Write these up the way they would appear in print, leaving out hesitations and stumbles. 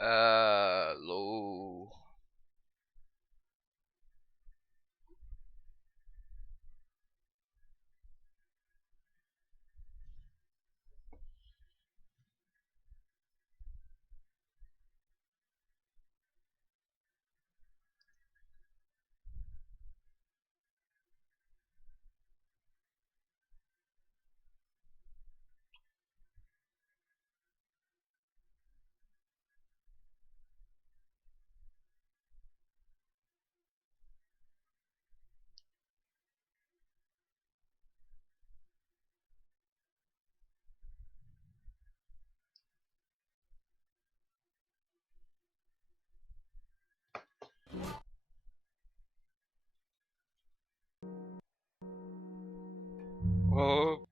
Alô. Ô,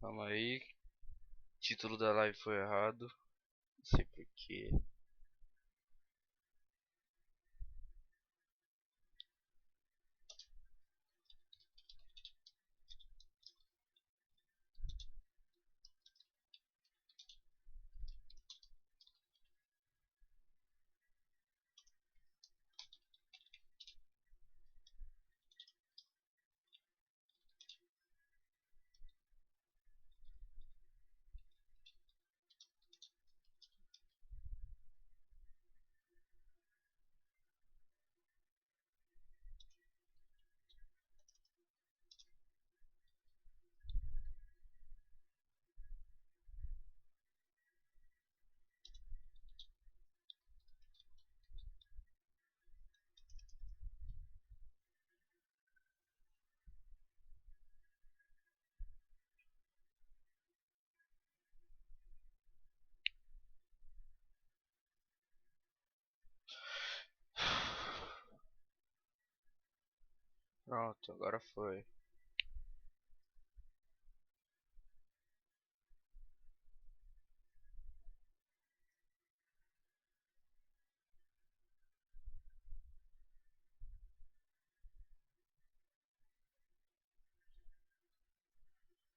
calma aí. Título da live foi errado. Não sei porquê. Pronto, agora foi.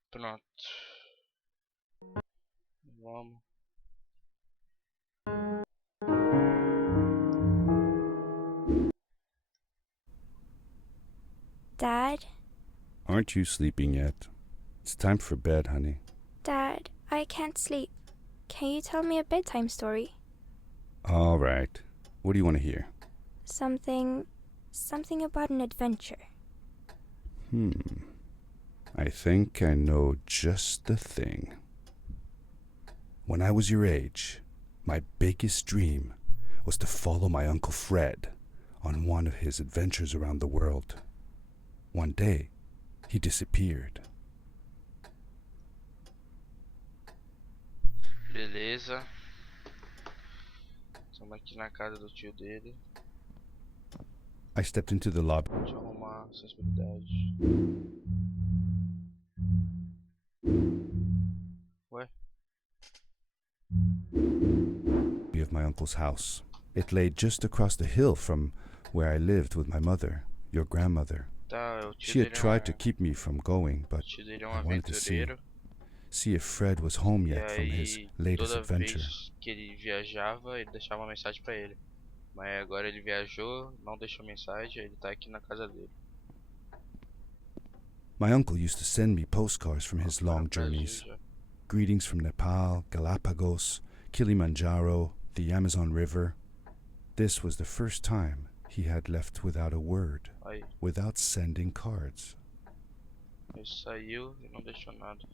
Pronto. Vamos. Dad? Aren't you sleeping yet? It's time for bed, honey. Dad, I can't sleep. Can you tell me a bedtime story? All right. What do you want to hear? Something about an adventure. I think I know just the thing. When I was your age, my biggest dream was to follow my Uncle Fred on one of his adventures around the world. One day, he disappeared. Beleza. Estamos aqui na casa do tio dele. I stepped into the lobby. Deixa eu arrumar a sensibilidade. Ué? Of my uncle's house. It lay just across the hill from where I lived with my mother, your grandmother. Tá, o tio She had dele tried to keep me from going, o but tio dele é I wanted to aventureiro. see if Fred was home E yet from his aí, latest toda adventure. vez que ele viajava, ele deixava uma mensagem pra ele. Mas agora ele viajou, não deixou mensagem, ele tá aqui na casa dele. My uncle used to send me postcards from his Vai long pro Brasil journeys. já. Greetings from Nepal, Galapagos, Kilimanjaro, the Amazon River. This was the first time he had left without a word, Aí, without sending cards. ele saiu e não deixou nada.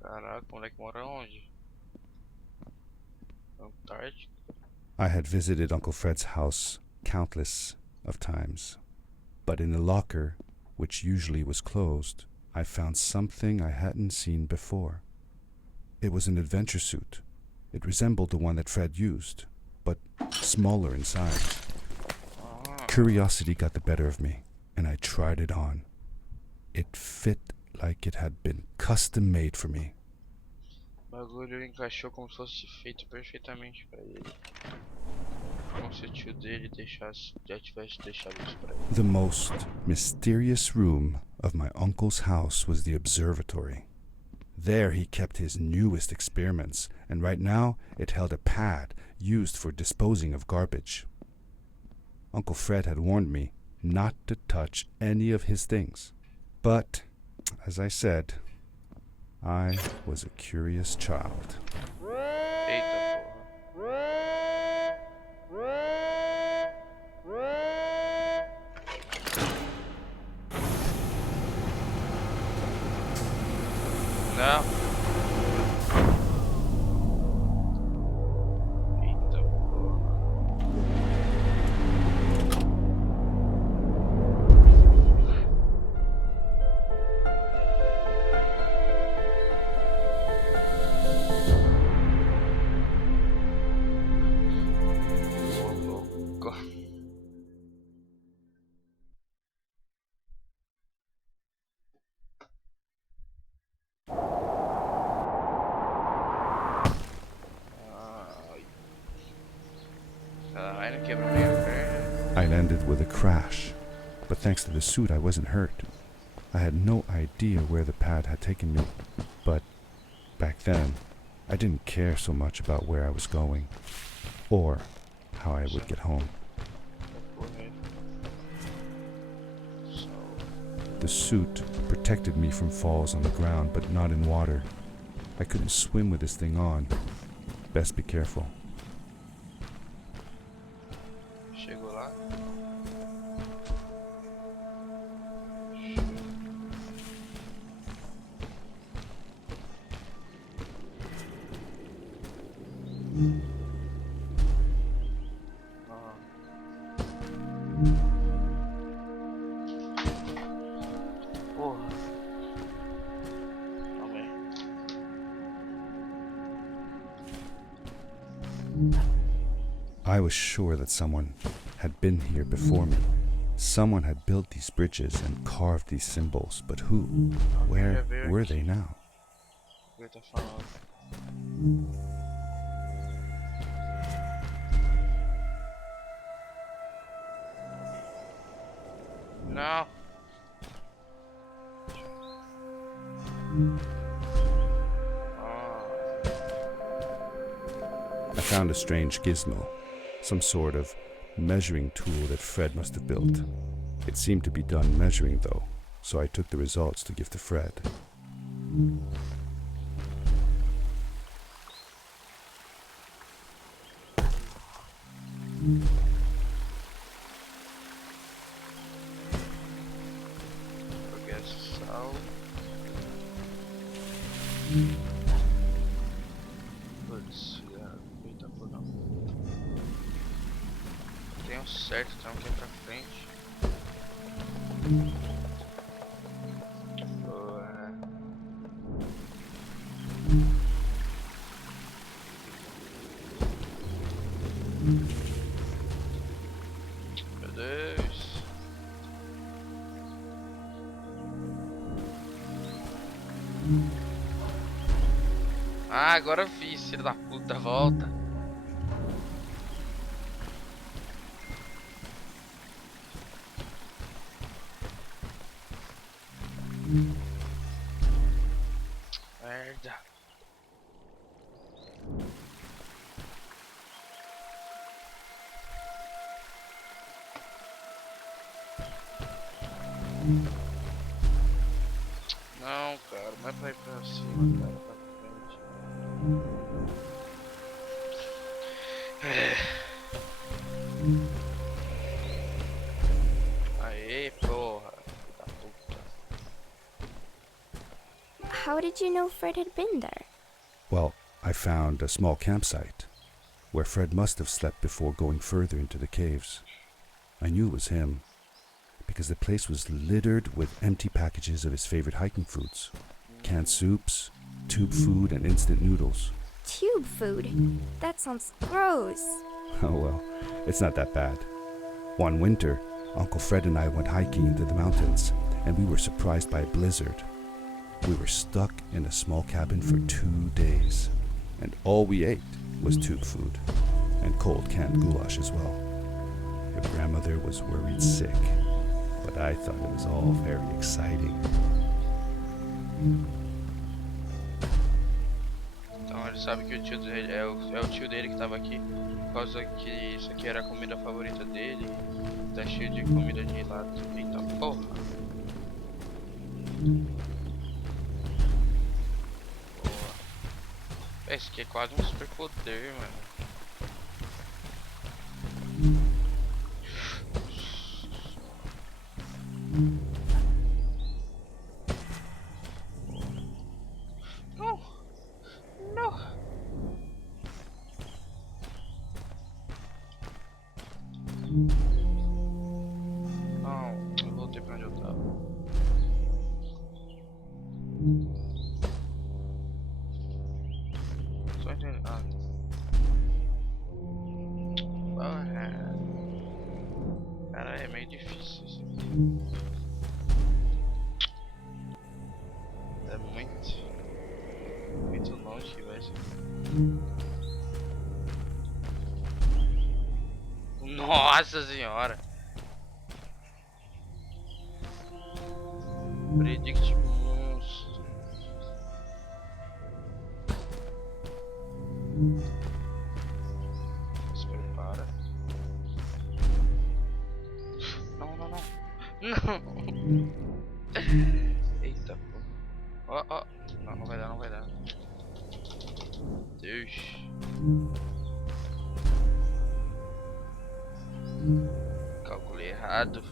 Caraca, o moleque mora onde? Antártica? I had visited Uncle Fred's house countless of times, but in a locker which usually was closed, I found something I hadn't seen before. It was an adventure suit. It resembled the one that Fred used, but smaller in size. Curiosity got the better of me, and I tried it on. It fit like it had been custom made for me. O bagulho encaixou como se fosse feito perfeitamente pra ele. Como se o tio dele já tivesse deixado isso pra ele. The most mysterious room of my uncle's house was the observatory. There he kept his newest experiments, and right now it held a pad used for disposing of garbage. Uncle Fred had warned me not to touch any of his things. But, as I said, I was a curious child. Eita porra. Não. Eita porra. Ô louco. Ai, não quebrou nem a perna. I landed with a crash, but thanks to the suit I wasn't hurt. I had no idea where the pad had taken me, but back then I didn't care so much about where I was going, or how I would get home. The suit protected me from falls on the ground, but not in water. I couldn't swim with this thing on. Best be careful. Chegou lá. Porra. Calma aí. I was sure that someone had been here before me. Someone had built these bridges and carved these symbols, but who? Where were they now? O que ele tá falando? Não. I found a strange gizmo, some sort of measuring tool that Fred must have built. It seemed to be done measuring though, so I took the results to give to Fred. Joguei sal. Putz, eita porra. Tem um certo, então que é pra frente. Meu Deus. Ah, agora eu fiz, filho da puta, volta. Merda. Não, cara, não é pra ir pra cima, cara, pra frente. Aê, porra. Da puta. How did you know Fred had been there? Well, I found a small campsite where Fred must have slept before going further into the caves. I knew it was him, because the place was littered with empty packages of his favorite hiking foods. Canned soups, tube food, and instant noodles. Tube food? That sounds gross. Oh well, it's not that bad. One winter, Uncle Fred and I went hiking into the mountains, and we were surprised by a blizzard. We were stuck in a small cabin for 2 days, and all we ate was tube food, and cold canned goulash as well. Your grandmother was worried sick, but I thought it was all very exciting. Então ele sabe que o tio dele é o tio dele que tava aqui, por causa que isso aqui era a comida favorita dele. Tá cheio de comida de lado. Eita porra. Boa. Esse aqui é quase um super poder, mano. Não! Não! Não, eu voltei pra onde eu tava. Só entender. Ah. Cara, é meio difícil isso aqui. É muito longe que vai ser. Nossa senhora! Predict monstro. Se prepara. Não, não, não. Não. Eita pô. Ó, ó. Não, não vai dar, não vai dar. Deus. Calculei errado.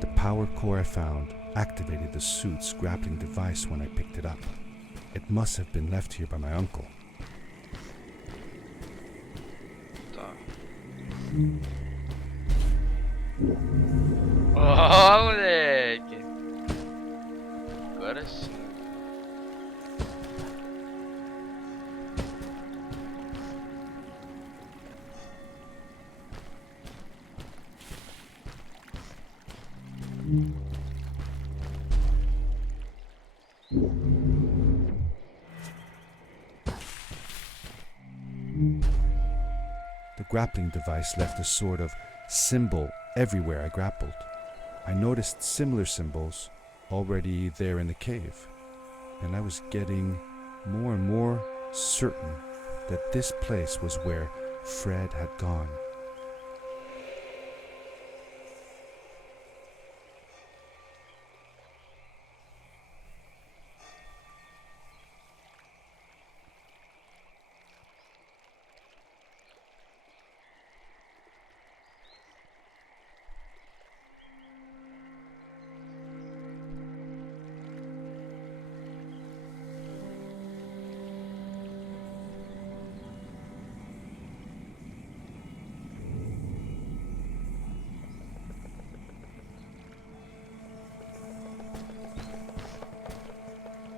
The power core I found activated the suit's grappling device when I picked it up. It must have been left here by my uncle. Tá. Oh, moleque! Agora sim. The grappling device left a sort of symbol everywhere I grappled. I noticed similar symbols already there in the cave, and I was getting more and more certain that this place was where Fred had gone.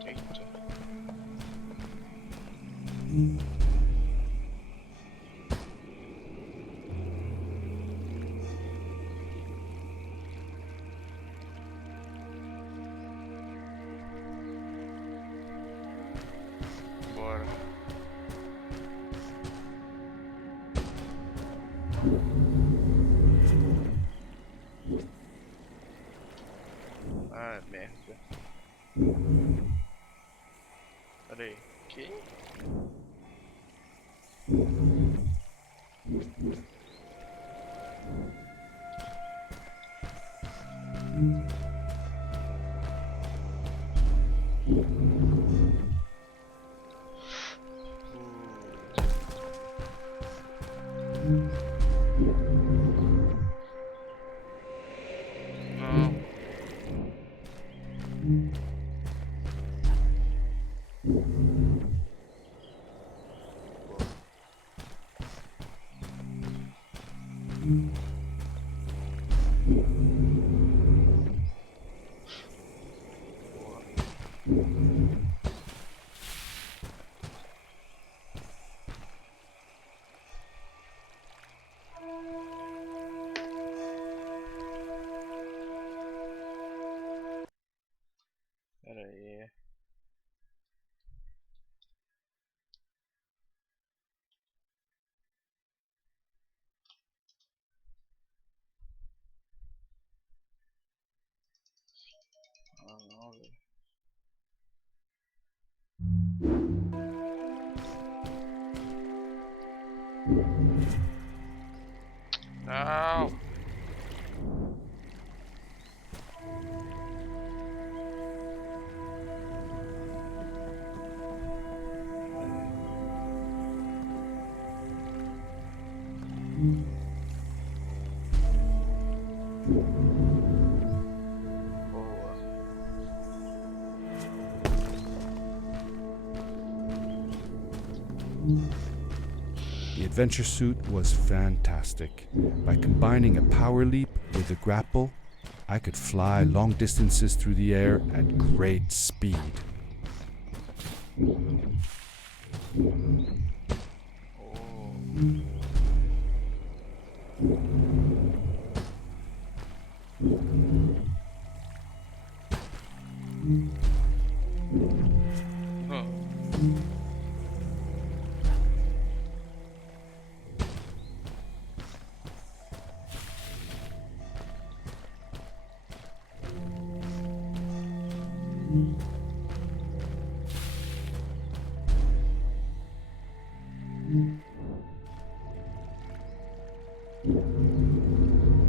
Eita. Bora. Ah, merda. Pera aí. Que? Pera aí. Ah, não, velho. Não. Boa. The adventure suit was fantastic. By combining a power leap with a grapple, I could fly long distances through the air at great speed.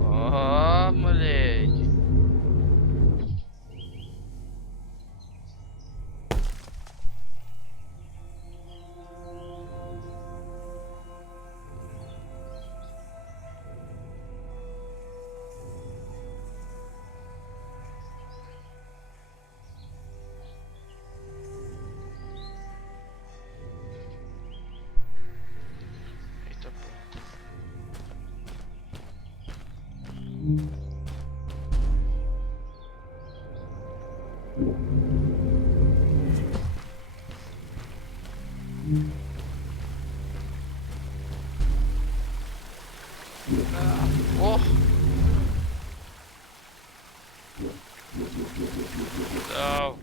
Ó, moleque. Eita, pô. Oh! Não!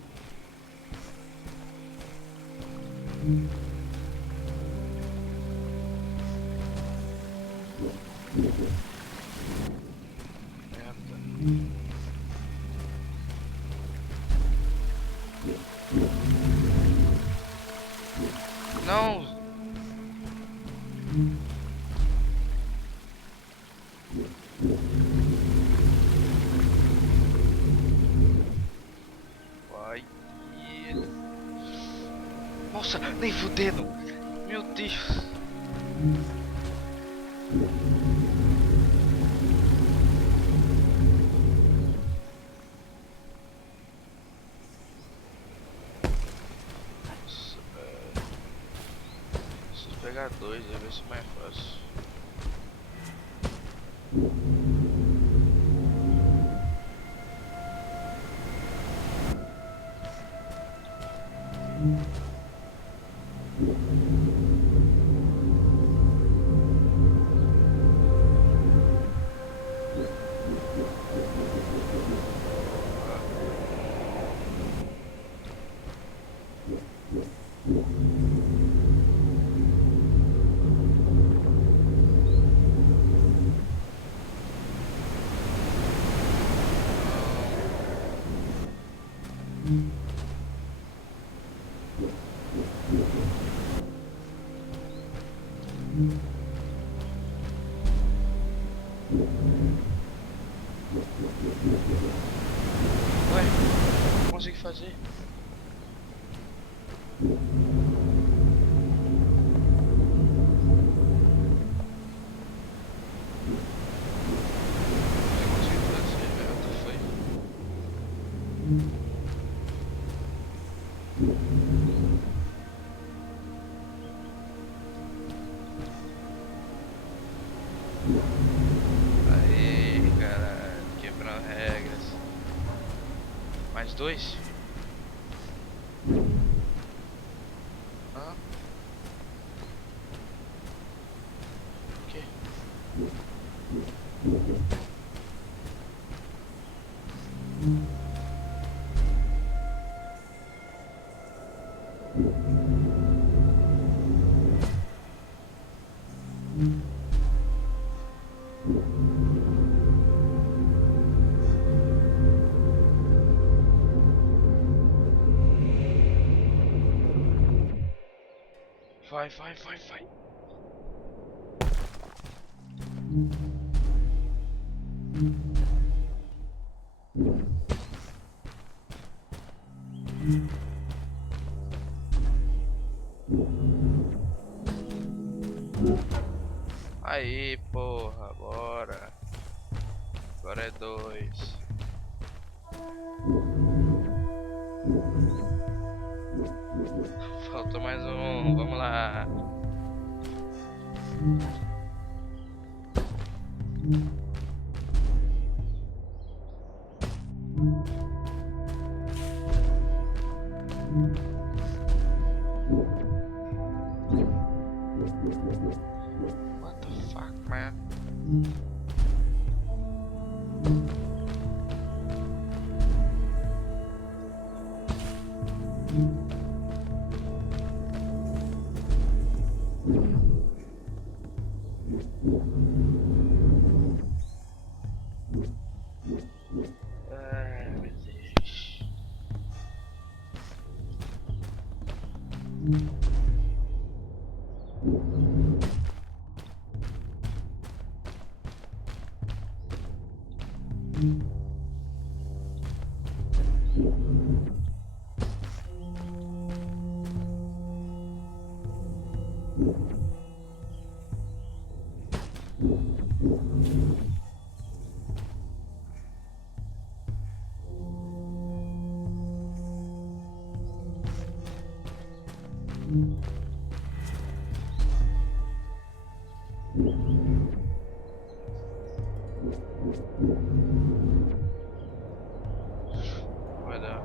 Merda. Não! Vai. Nossa, nem fudendo! Meu Deus! Nossa, velho. Preciso pegar dois, vai ver se é mais fácil. Ué, não consegui fazer. Não consegui fazer, velho. Tu foi. Aê, caralho. dois? Ah. O quê? Vai, vai, vai, vai. Aí, porra, bora. Agora é 2. Falta mais um, vamos lá. What the fuck, man? Ai, meu Deus. Vai dar.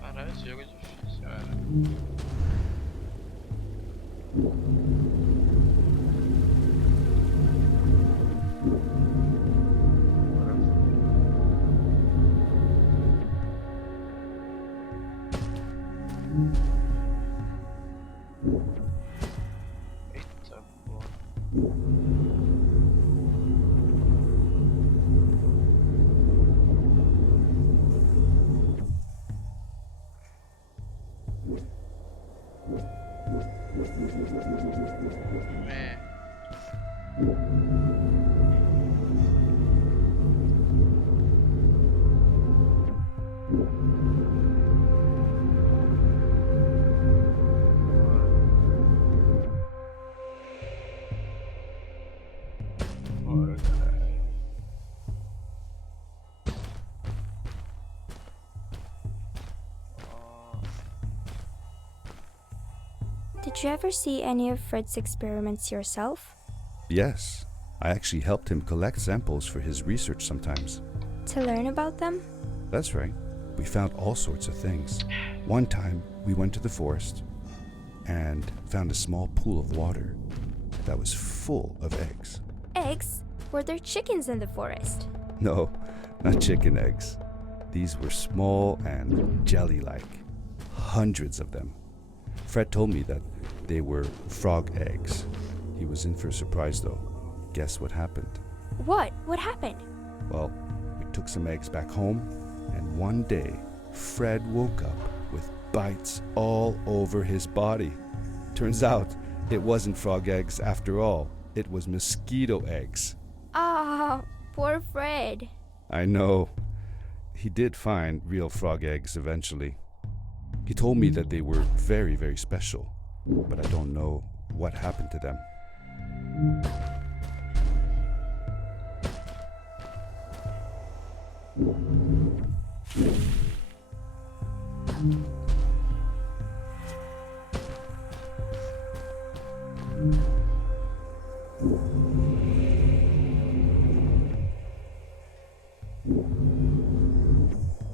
Caralho, esse jogo é difícil, velho. Eita porra. É. Bora, caralho. Ó. Did you ever see any of Fred's experiments yourself? Yes, I actually helped him collect samples for his research sometimes. To learn about them? That's right. We found all sorts of things. One time, we went to the forest and found a small pool of water. that was full of eggs. Eggs? Were there chickens in the forest? No, not chicken eggs. These were small and jelly-like. Hundreds of them. Fred told me that they were frog eggs. He was in for a surprise though. Guess what happened? What? What happened? Well, we took some eggs back home, and one day, Fred woke up with bites all over his body. Turns out, it wasn't frog eggs after all. It was mosquito eggs. Ah, poor Fred. I know. He did find real frog eggs eventually. He told me that they were very, very special, but I don't know what happened to them.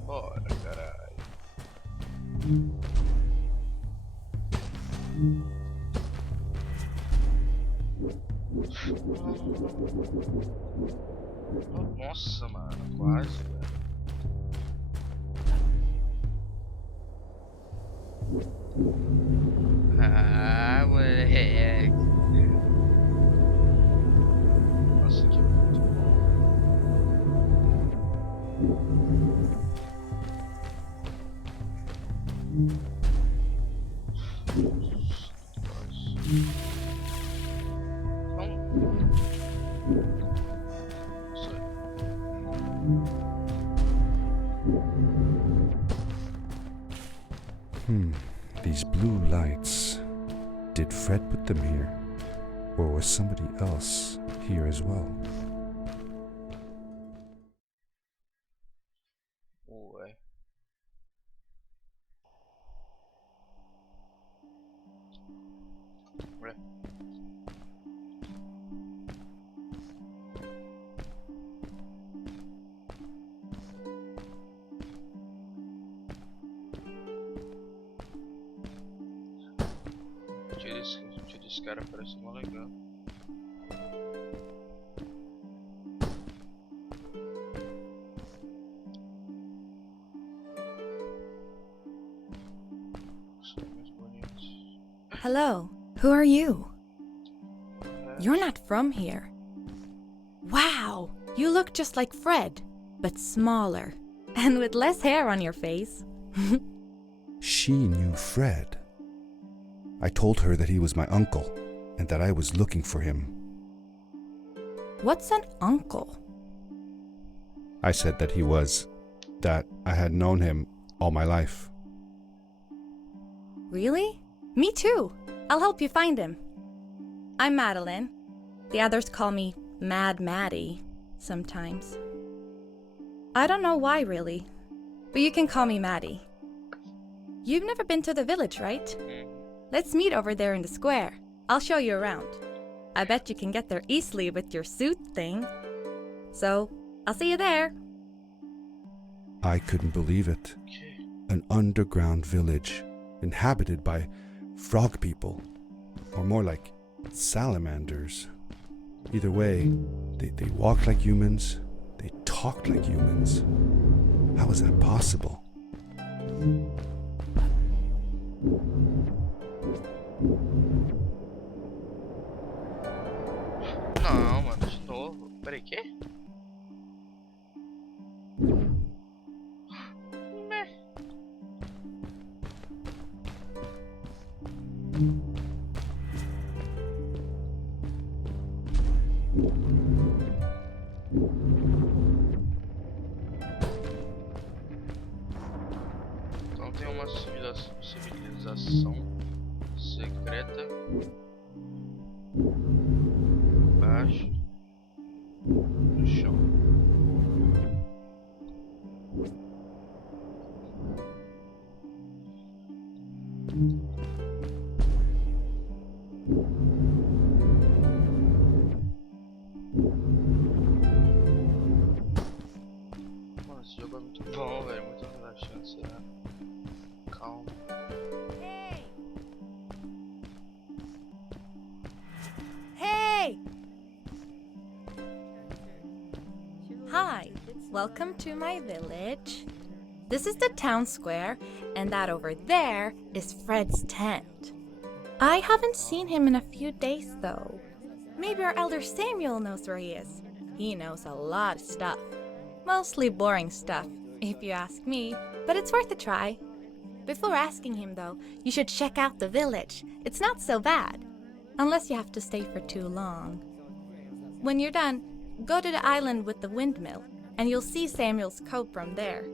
Bora, caralho. Nossa, mano, quase, velho. Ah, moleque. Nossa, que muito bom. These blue lights. Did Fred put them here? Or was somebody else here as well? Ué. Ué. Tira esse cara, parece mó legal. São muito bonitos. Hello, who are you? You're not from here. Wow, you look just like Fred, but smaller, and with less hair on your face. She knew Fred. I told her that he was my uncle and that I was looking for him. What's an uncle? I said that that I had known him all my life. Really? Me too. I'll help you find him. I'm Madeline. The others call me Mad Maddie sometimes. I don't know why really, but you can call me Maddie. You've never been to the village, right? Let's meet over there in the square. I'll show you around. I bet you can get there easily with your suit thing. So, I'll see you there. I couldn't believe it. An underground village inhabited by frog people, or more like salamanders. Either way, they walked like humans, they talked like humans. How is that possible? Não, mano, de novo. Peraí, quê? Então tem uma civilização secreta embaixo no chão. Mano, esse jogo é muito bom, velho, muito relaxante, será? Calma. Hey! Welcome to my village. This is the town square, and that over there is Fred's tent. I haven't seen him in a few days, though. Maybe our elder Samuel knows where he is. He knows a lot of stuff. Mostly boring stuff, if you ask me, but it's worth a try. Before asking him, though, you should check out the village. It's not so bad, unless you have to stay for too long. When you're done, go to the island with the windmill, and you'll see Samuel's coat from there.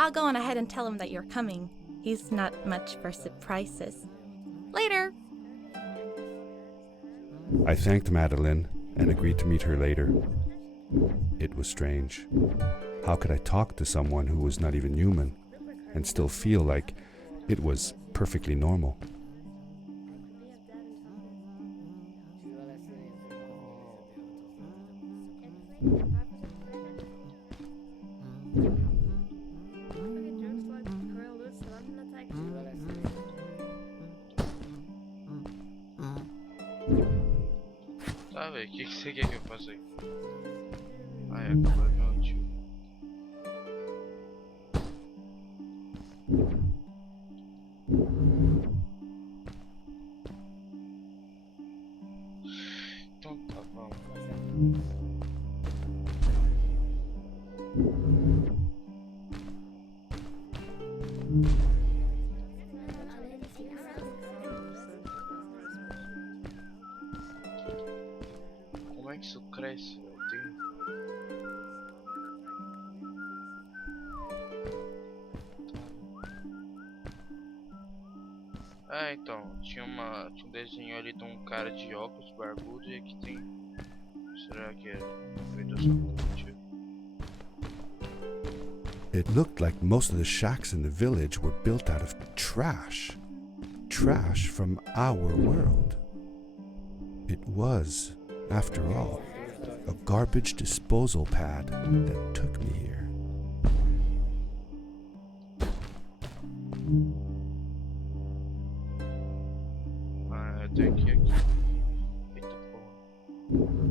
I'll go on ahead and tell him that you're coming. He's not much for surprises. Later! I thanked Madeline and agreed to meet her later. It was strange. How could I talk to someone who was not even human and still feel like it was perfectly normal? Tá, velho, o que você quer que eu faça aí? Ah, é, acabou de meu tio. Então tá bom. Como é que isso cresce, velho? Ah, então, tinha um desenho ali de um cara de óculos barbudo e aqui tem. Será que é imitação do tio? It looked like most of the shacks in the village were built out of trash. Trash from our world. It was, after all, a garbage disposal pad that took me here. Ah, eu tenho que ir aqui. Eita porra.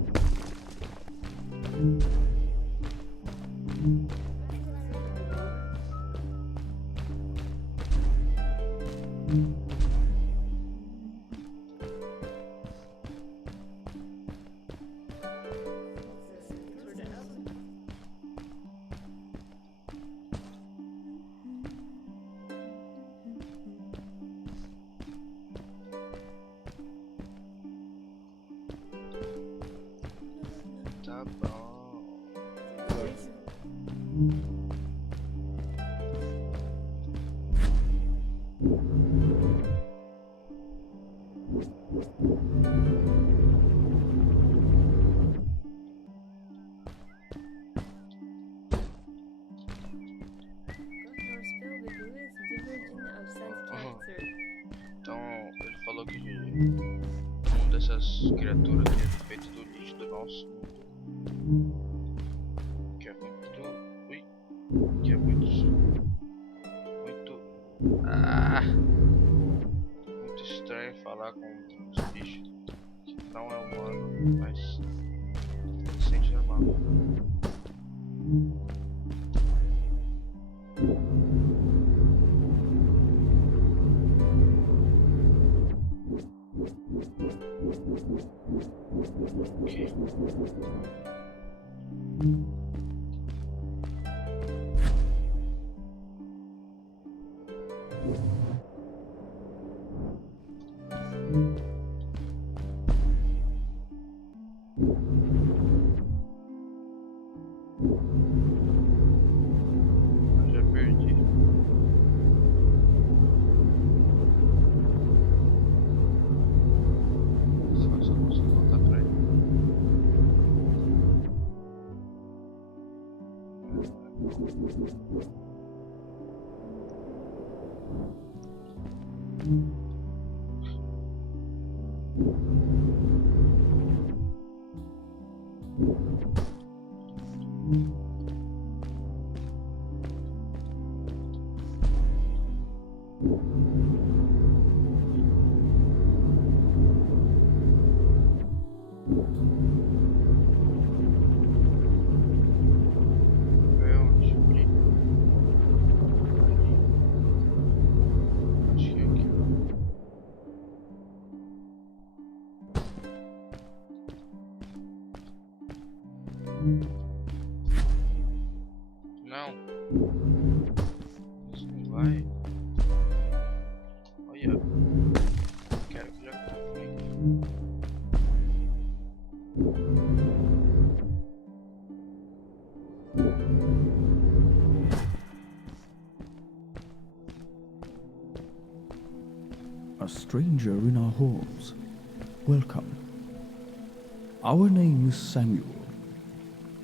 Tá bom. Então, ele falou que uma dessas criaturas aqui é feito do lixo do nosso mundo. Que é muito. Ui! Que é muito. Muito estranho falar com os bichos que não é humano, mas se sente normal. Ok. Eu já perdi. Só consigo voltar pra ele. A stranger in our halls. Welcome. Our name is Samuel,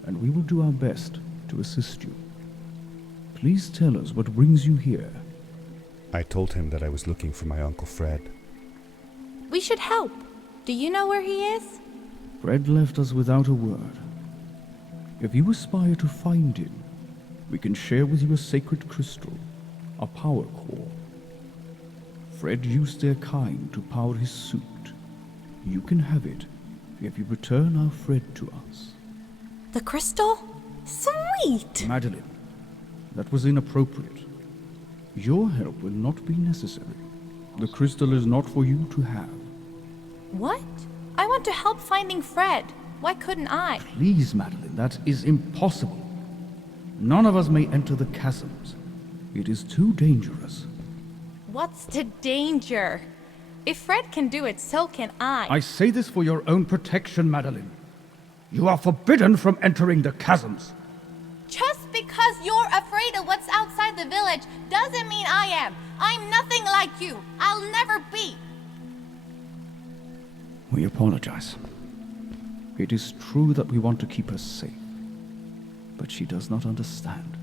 and we will do our best to assist you. Please tell us what brings you here. I told him that I was looking for my Uncle Fred. We should help. Do you know where he is? Fred left us without a word. If you aspire to find him, we can share with you a sacred crystal, a power core. Fred used their kind to power his suit. You can have it if you return our Fred to us. The crystal? Sweet! Madeline, that was inappropriate. Your help will not be necessary. The crystal is not for you to have. What? I want to help finding Fred. Why couldn't I? Please, Madeline, that is impossible. None of us may enter the chasms. It is too dangerous. What's the danger? If Fred can do it, so can I. I say this for your own protection, Madeline. You are forbidden from entering the chasms. Just because you're afraid of what's outside the village doesn't mean I am. I'm nothing like you. I'll never be. We apologize. It is true that we want to keep her safe, but she does not understand.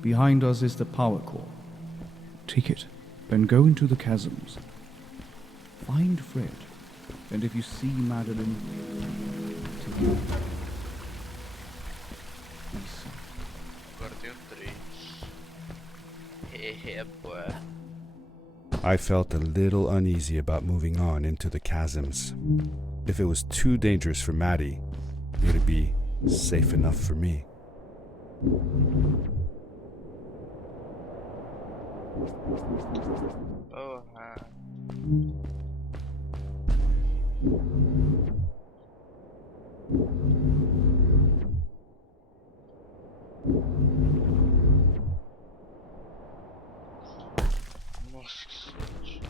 Behind us is the power core. Take it, and go into the chasms. Find Fred, and if you see Madeline, take her. Lisa. Agora eu tenho 3. É, boa. I felt a little uneasy about moving on into the chasms. If it was too dangerous for Maddie, would it be safe enough for me? Porra. Nossa, que sorte.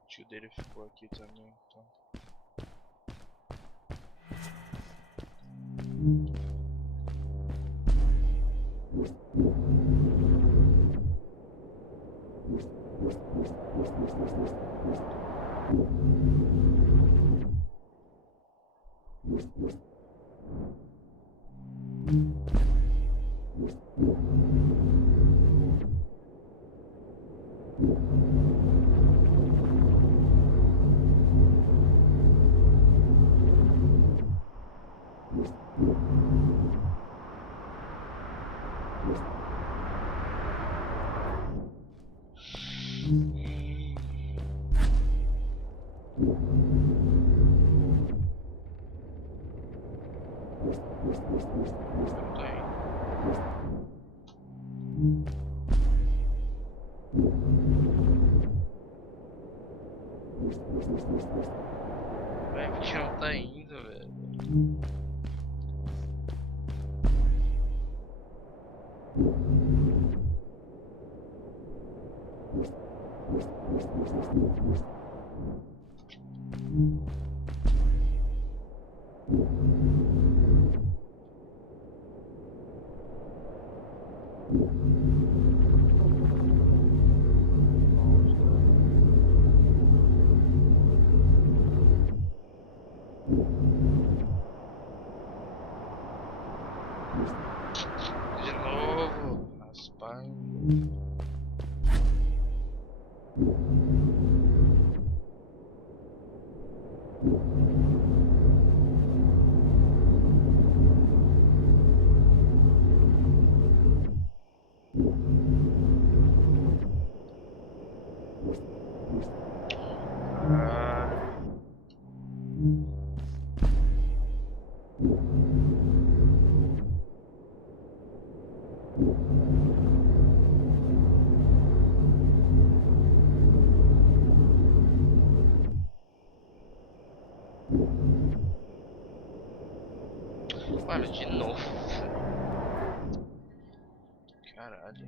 O tio dele ficou aqui também, então. Não tem. Vai, que não tá indo, velho. De novo, raspar. Mano, de novo. Caralho.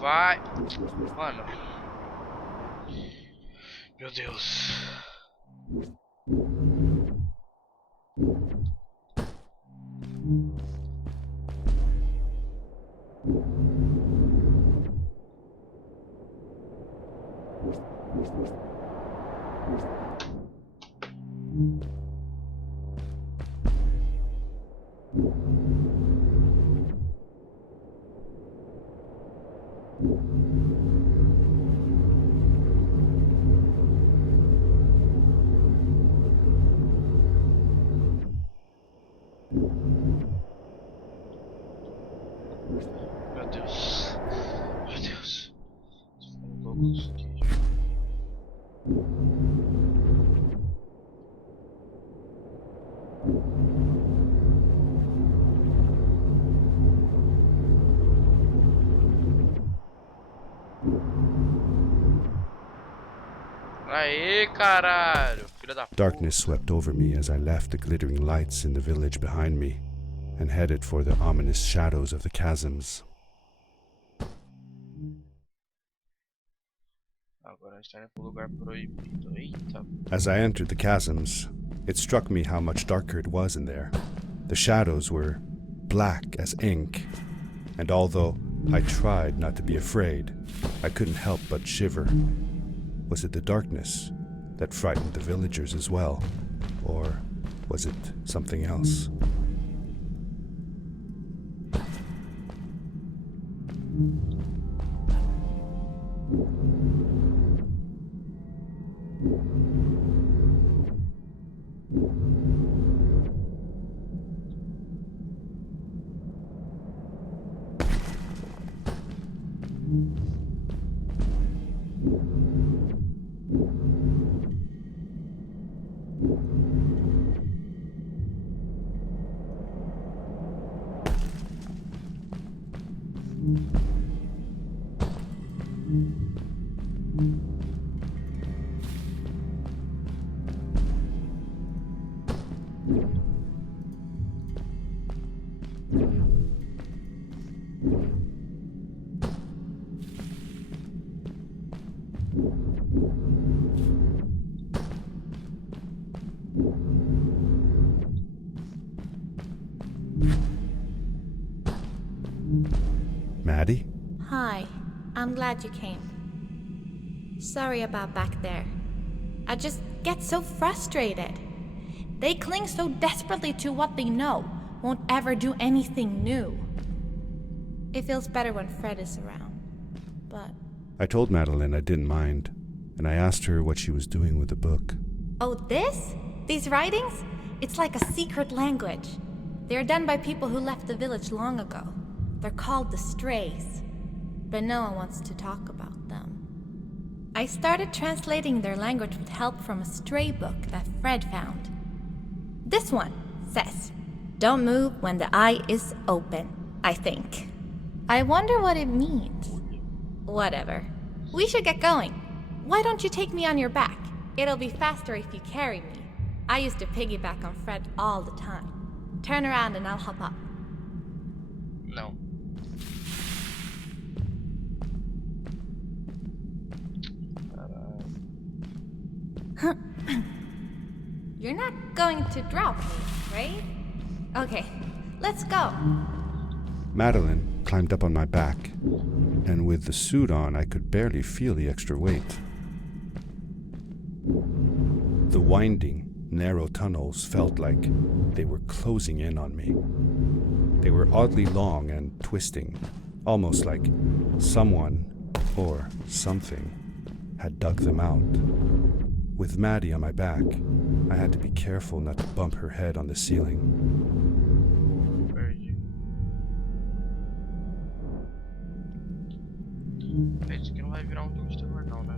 Vai! Mano. Meu Deus. Meu Deus. Meu Deus. Tô ficando louco isso aqui. Aê, caralho. Filha da puta. Darkness swept over me as I left the glittering lights in the village behind me and headed for the ominous shadows of the chasms. Agora a gente tá indo pro lugar proibido. Eita. As I entered the chasms, it struck me how much darker it was in there. The shadows were black as ink, and although I tried not to be afraid, I couldn't help but shiver. Was it the darkness that frightened the villagers as well, or was it something else? Maddie? Hi, I'm glad you came. Sorry about back there. I just get so frustrated. They cling so desperately to what they know, won't ever do anything new. It feels better when Fred is around, but... I told Madeline I didn't mind, and I asked her what she was doing with the book. Oh, this? These writings? It's like a secret language. They are done by people who left the village long ago. They're called the Strays, but no one wants to talk about them. I started translating their language with help from a stray book that Fred found. This one says, "Don't move when the eye is open," I think. I wonder what it means. Whatever. We should get going. Why don't you take me on your back? It'll be faster if you carry me. I used to piggyback on Fred all the time. Turn around and I'll hop up. Não. You're not going to drop me, right? Okay, let's go. Madeline climbed up on my back, and with the suit on, I could barely feel the extra weight. The winding, narrow tunnels felt like they were closing in on me. They were oddly long and twisting, almost like someone, or something, had dug them out. With Maddie on my back, I had to be careful not to bump her head on the ceiling. Perdi. Isso aqui não vai virar um jogo de terror não, né?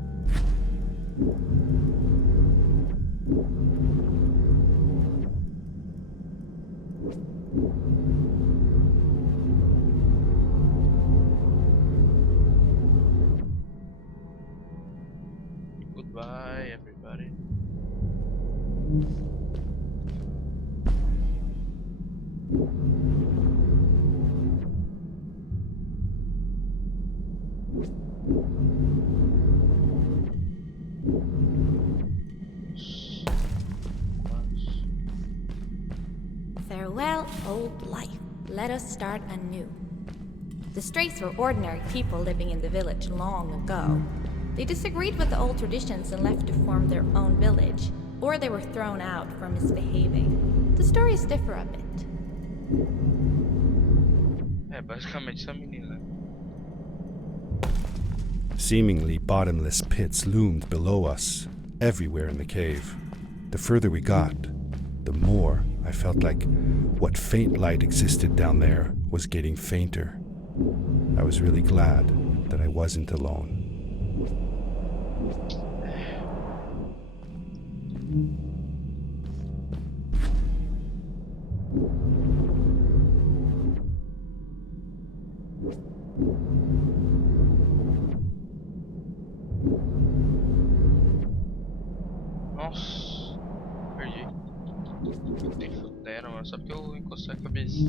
Goodbye, everybody. Farewell, old life. Let us start anew. The Strays were ordinary people living in the village long ago. They disagreed with the old traditions and left to form their own village, or they were thrown out for misbehaving. The stories differ a bit. É, basicamente essa menina. Seemingly bottomless pits loomed below us, everywhere in the cave. The further we got, the more I felt like what faint light existed down there was getting fainter. I was really glad that I wasn't alone. Nossa, perdi. Nem fudendo, mano. Só porque eu encostei a cabeça.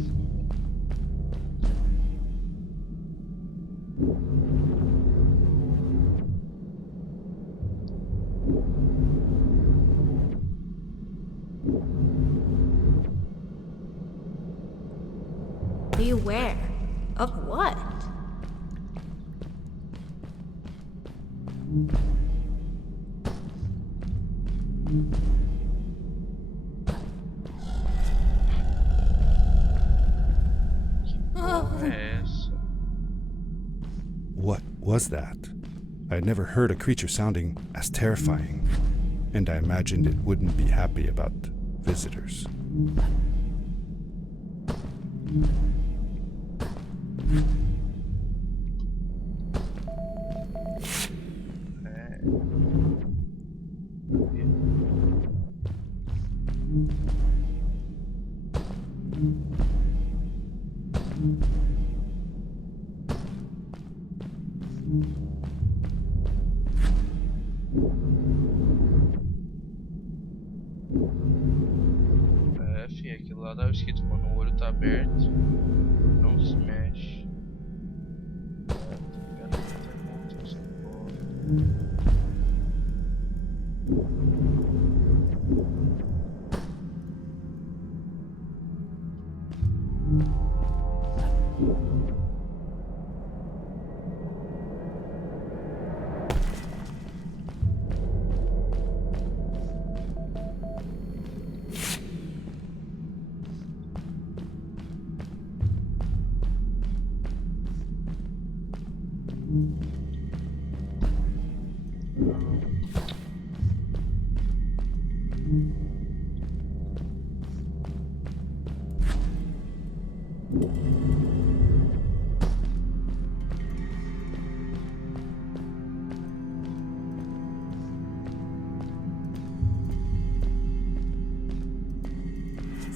Beware. Of what? É essa. What was that? I had never heard a creature sounding as terrifying, and I imagined it wouldn't be happy about visitors. É, filho, aquilo lá tava escrito quando o olho tá aberto, não se mexe. É, tá ligado? Tá bom, essa porra.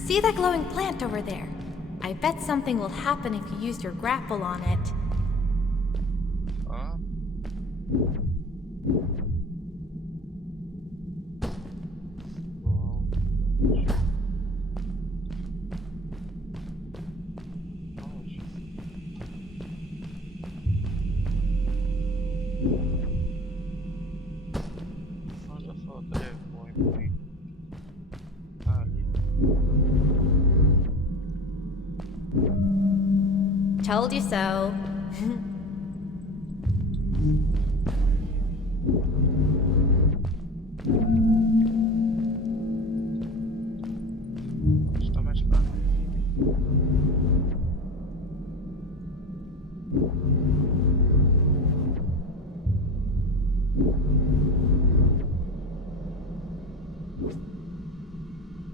See that glowing plant over there? I bet something will happen if you use your grapple on it. Ah. Onde a foto é ruim? Ali. Told you so. Está mais pra cá.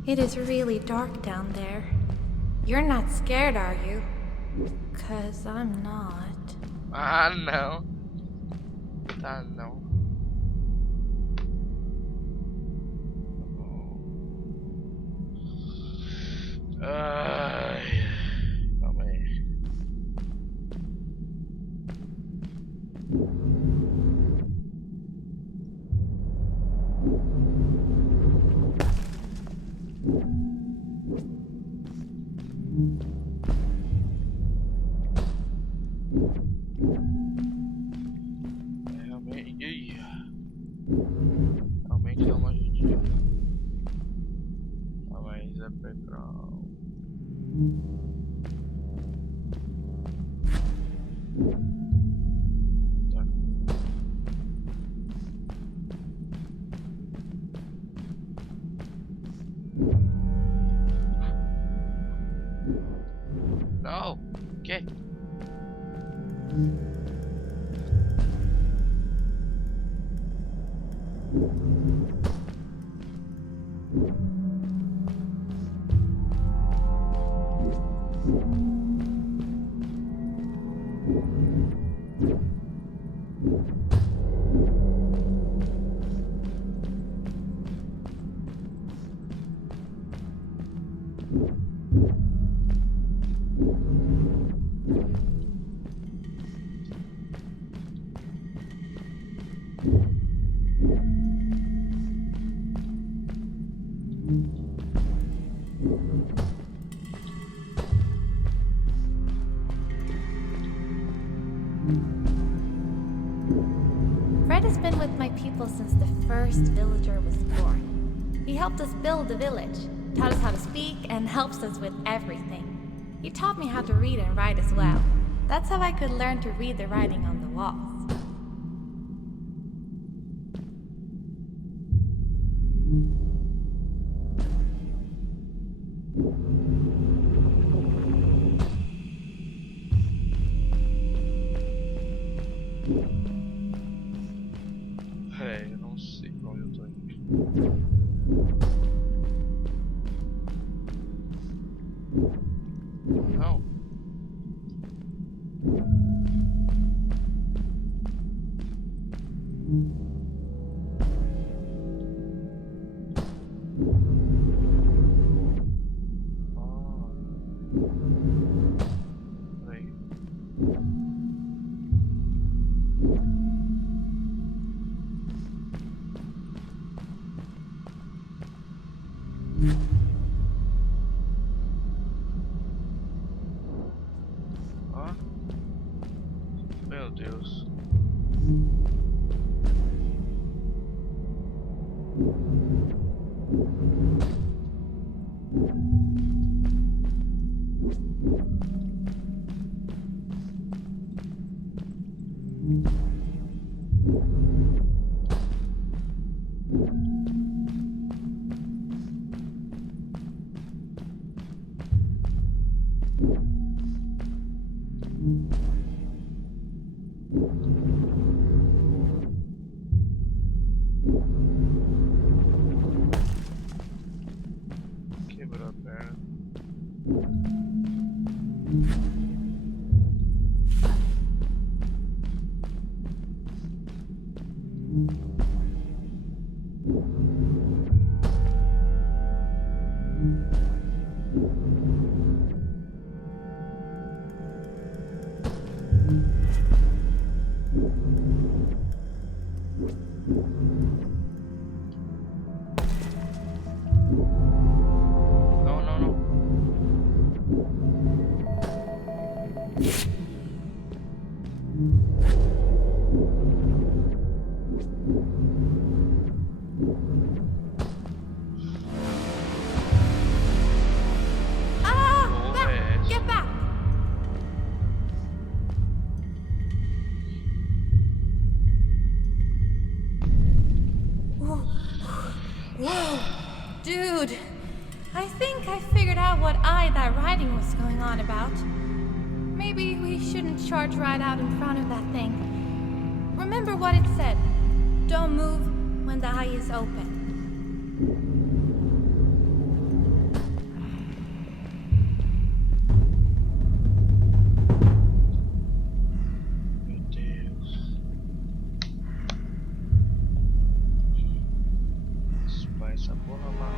It is really dark down there. You're not scared, are you? 'Cause I'm not. Ah, não. Tá, não. Ai. Calma aí. Realmente. Ih. Realmente dá uma ajudinha. Mas é background. Tá. Não. Que? Fred has been with my people since the first villager was born. He helped us build the village, taught us how to speak, and helps us with everything. He taught me how to read and write as well. That's how I could learn to read the writing on the walls. É, eu não sei pra onde eu tô indo. Não. Ah. Peraí. Ah. Meu Deus. a perna. Não, não, não. Ah! Porra, é essa? Get back! Whoa! Dude! I think I figured out what that writing was going on about. Maybe we shouldn't charge right out in front of that thing. Remember what it said. Don't move when the eye is open. Meu Deus. Vai essa porra lá.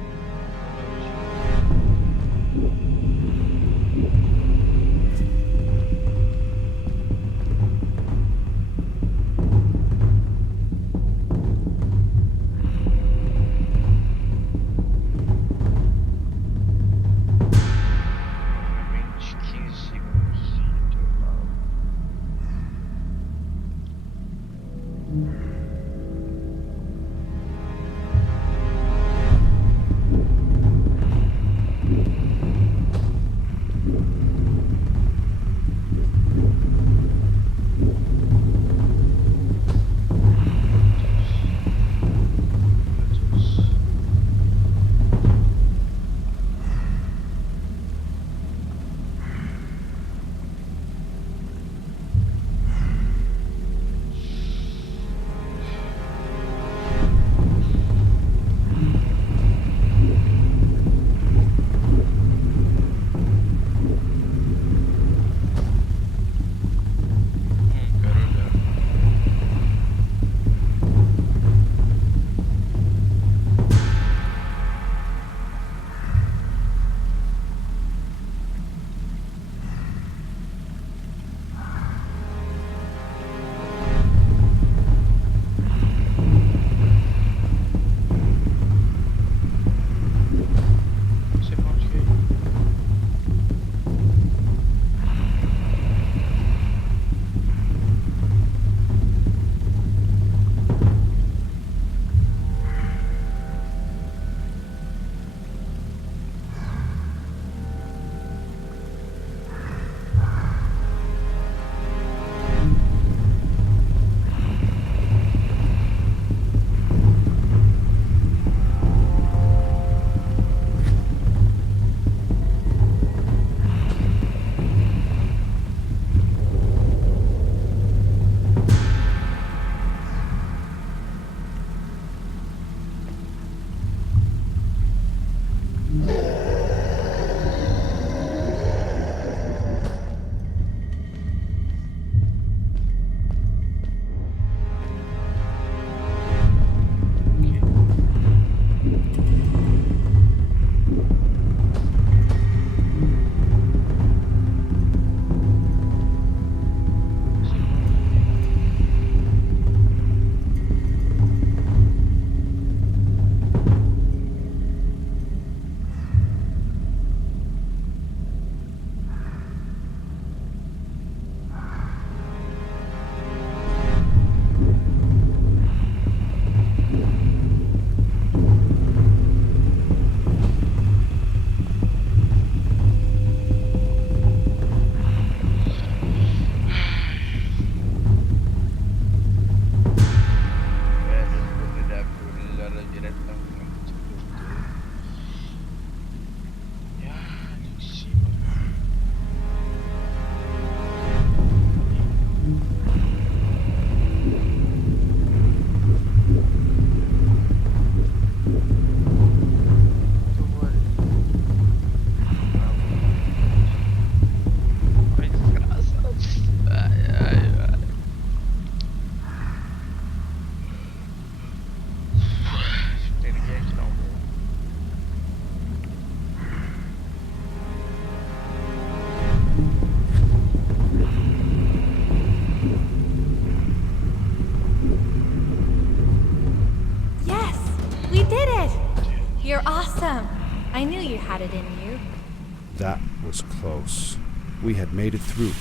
That was close. We had made it through,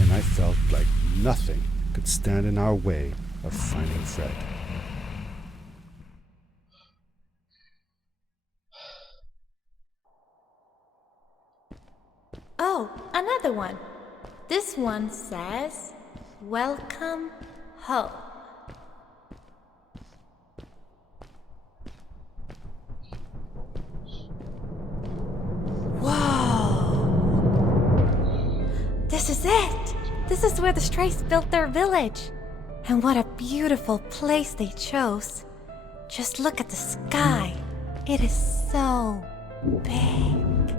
and I felt like nothing could stand in our way of finding Fred. Oh, another one. This one says, "Welcome home." Whoa! This is it! This is where the Strays built their village. And what a beautiful place they chose. Just look at the sky. It is so big.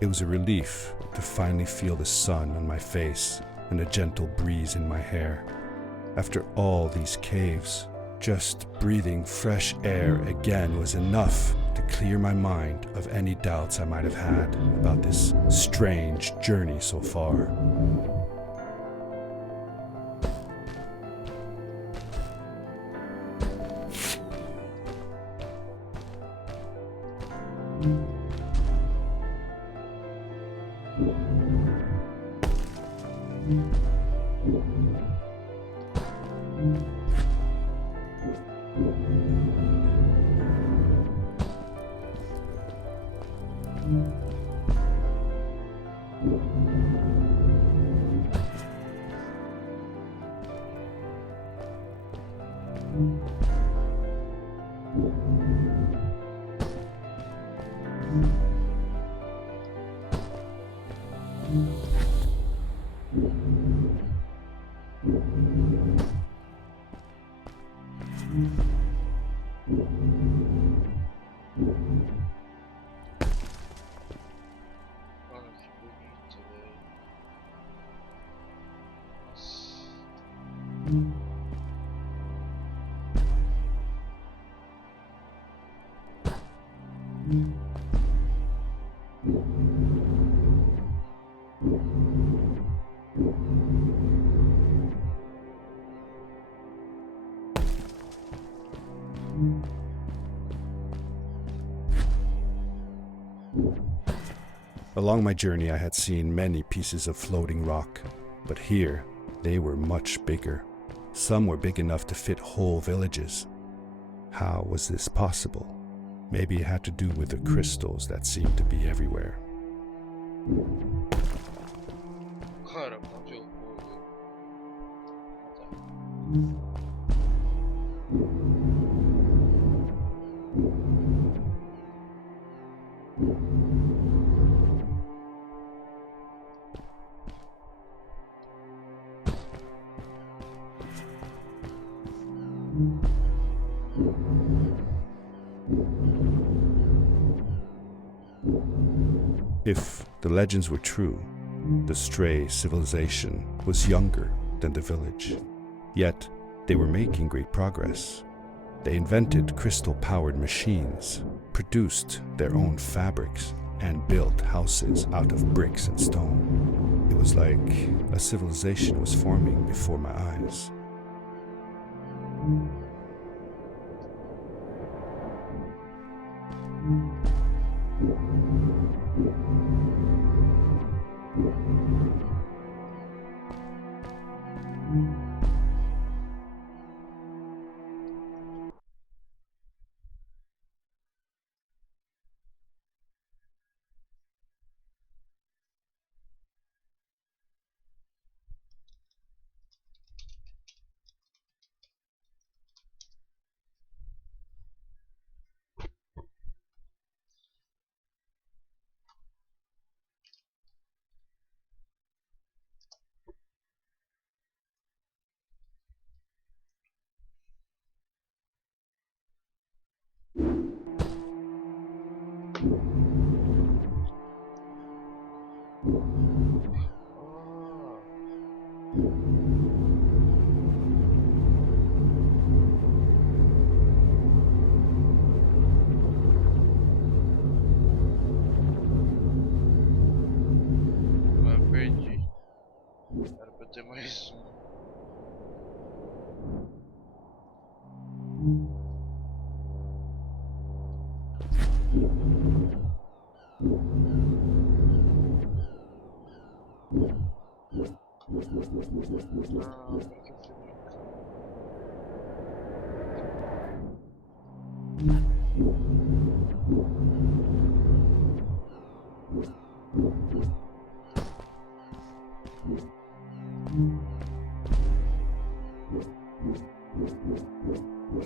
It was a relief to finally feel the sun on my face and a gentle breeze in my hair. After all these caves, just breathing fresh air again was enough to clear my mind of any doubts I might have had about this strange journey so far. Mano, que bonito, velho. Nossa. Along my journey, I had seen many pieces of floating rock, but here they were much bigger. Some were big enough to fit whole villages. How was this possible? Maybe it had to do with the crystals that seemed to be everywhere. Cara, onde eu vou? Ah, tá. If the legends were true, the Stray civilization was younger than the village. Yet, they were making great progress. They invented crystal-powered machines, produced their own fabrics, and built houses out of bricks and stone. It was like a civilization was forming before my eyes. Agora eu perdi. Era pra eu ter mais um. Meu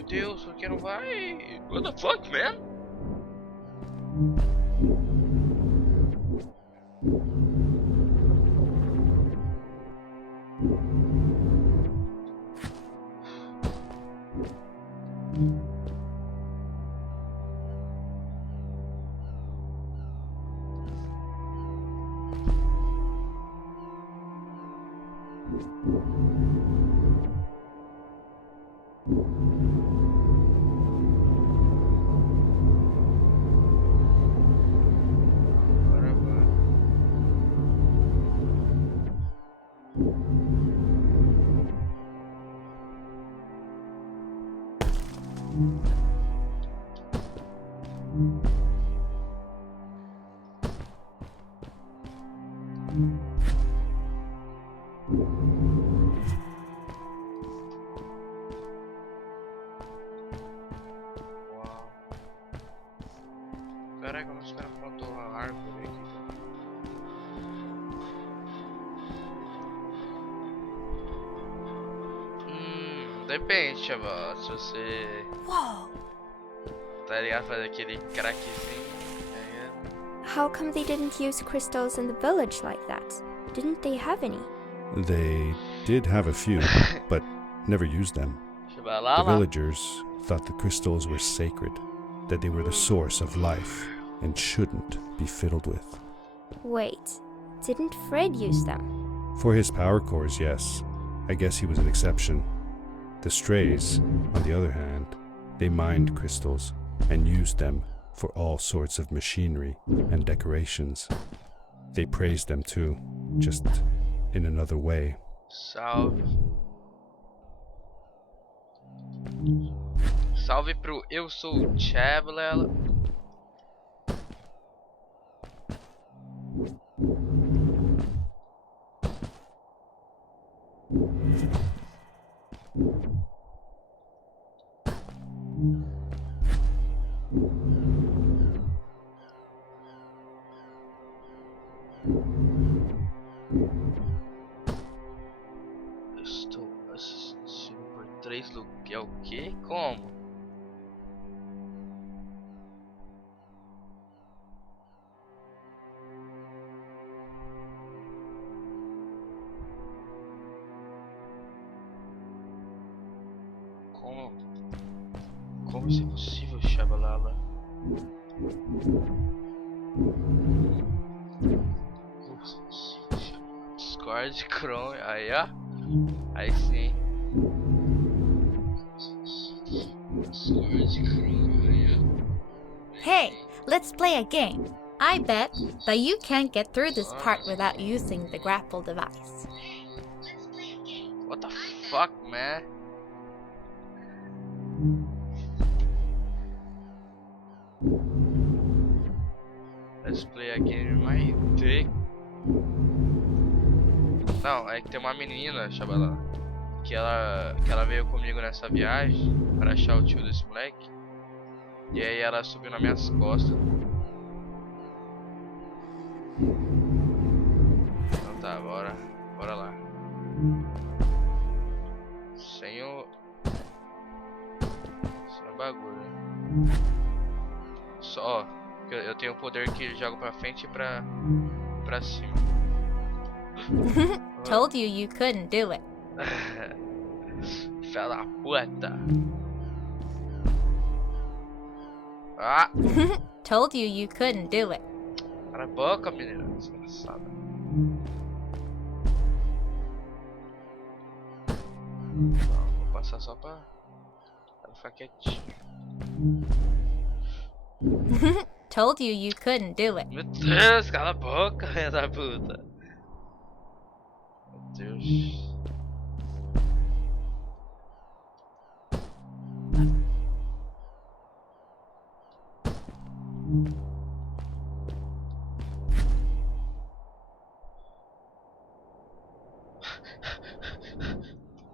Deus, por que não vai? What the fuck, man? Agora vai. Uau. Caraca, como os caras plantou uma árvore aqui. Depende, chaval. Se você Whoa. tá ligado, fazer aquele craquezinho. Tá How come they didn't use crystals in the village like that? Didn't they have any? They did have a few, but never used them. Chaval, lá, The lá. villagers thought the crystals were sacred, that they were the source of life and shouldn't be fiddled with. Wait, didn't Fred use them? For his power cores, yes. I guess he was an exception. The strays, on the other hand, they mined crystals and used them for all sorts of machinery and decorations. They praised them too, just in another way. Salve. Salve pro Eu Sou o Chablela. Estou assistindo por 3 é o quê? Como? Como isso é possível, Shabalala? Como isso é possível, Shabalala? Discord, Chrome, aí ó. Aí sim. Discord, Chrome, aí ó. Hey, let's play a game. I bet that you can't get through this part without using the grapple device. What the fuck, man? Let's play a game, my dick. Não, é que tem uma menina, Xabalá, que ela veio comigo nessa viagem para achar o tio desse moleque. E aí ela subiu nas minhas costas. Então tá, bora lá. Sem o bagulho. Só, eu tenho o poder que joga pra frente e pra cima. Told you you couldn't do it. Filha da puta. Ah! Told you you couldn't do it. Cala a boca, menina. Desgraçada. Não, vou passar só pra ela ficar quietinha. Told you you couldn't do it. Meu Deus, cala a boca, filha da puta. Meu Deus.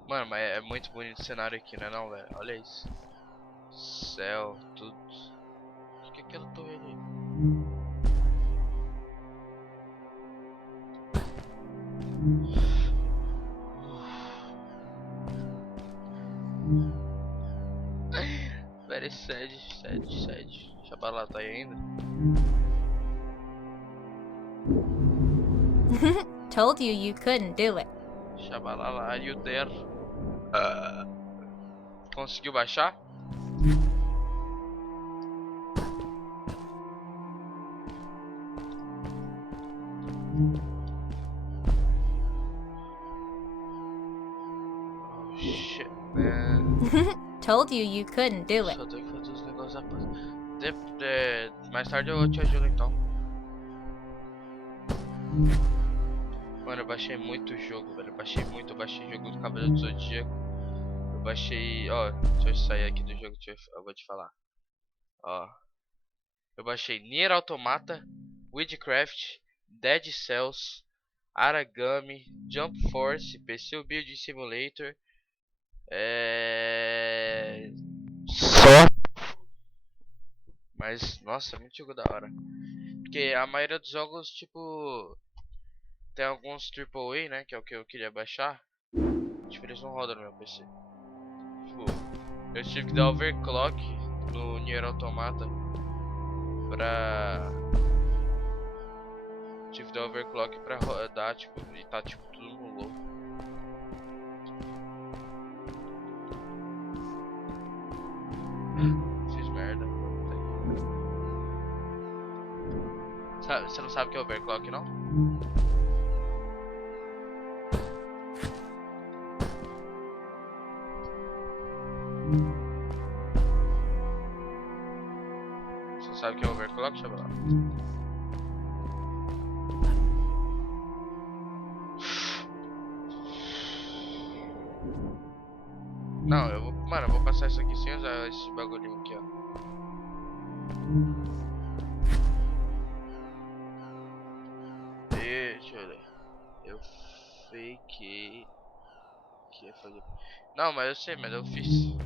Mano, mas é muito bonito o cenário aqui, né não, velho? Olha isso. Céu, tudo. Acho que é aquela torre ali. Very sad, sad, sad. Xabalá tá aí ainda? Told you you couldn't do it. Xabalá, are you there? Conseguiu baixar? Oh shit, man. Told you you couldn't do it. Só tenho que fazer os negócios mais tarde eu te ajudo então. Mano, eu baixei muito jogo, velho. Eu baixei jogo do Cavaleiro do Zodíaco. Eu baixei. Ó, deixa eu sair aqui do jogo, eu vou te falar. Ó. Eu baixei Nier Automata, Witchcraft, Dead Cells, Aragami, Jump Force, PC Build Simulator. Só. Mas, nossa, é muito jogo da hora. Porque a maioria dos jogos, tipo. Tem alguns AAA, né? Que é o que eu queria baixar. Tipo, eles não rodam no meu PC. Tipo, eu tive que dar overclock no Nier Automata pra. Tive que dar overclock pra rodar, tipo, e tá tipo tudo no low. Fiz merda. Você não sabe o que é overclock, não? Você sabe o que é overclock, deixa eu ver lá. Não, mano, eu vou passar isso aqui sem usar esse bagulhinho aqui, ó. Deixa eu ver. Eu fakei que ia fazer. Não, mas eu sei, mas eu fiz.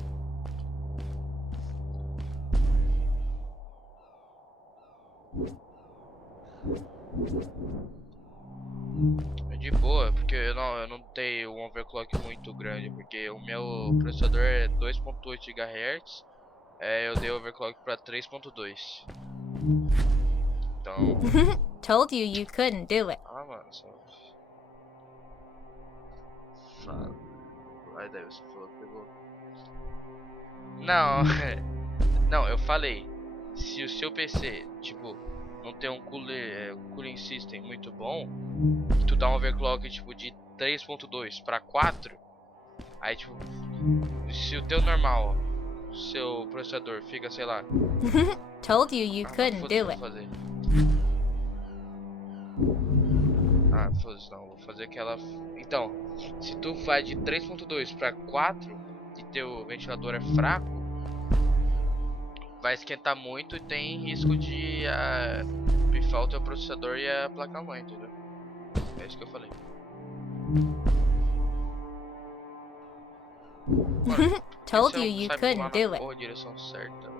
É de boa, porque eu não tenho um overclock muito grande, porque o meu processador é 2.8 GHz. Eu dei overclock pra 3.2. Então. Told you you couldn't do it. Ah, mano, só. Fala. Aí daí você falou que pegou. Não, não, eu falei. Se o seu PC, tipo, não tem um cooling system muito bom, e tu dá um overclock tipo de 3.2 para 4, aí tipo, se o teu normal, o seu processador fica, sei lá. Told you you couldn't do it. Fazer. Ah, foda-se, não, vou fazer aquela. Então, se tu vai de 3.2 para 4 e teu ventilador é fraco, vai esquentar muito e tem risco de pifar o teu processador e a placa-mãe, entendeu? É isso que eu falei. Mano, Told you you couldn't do it. porra, direção certa.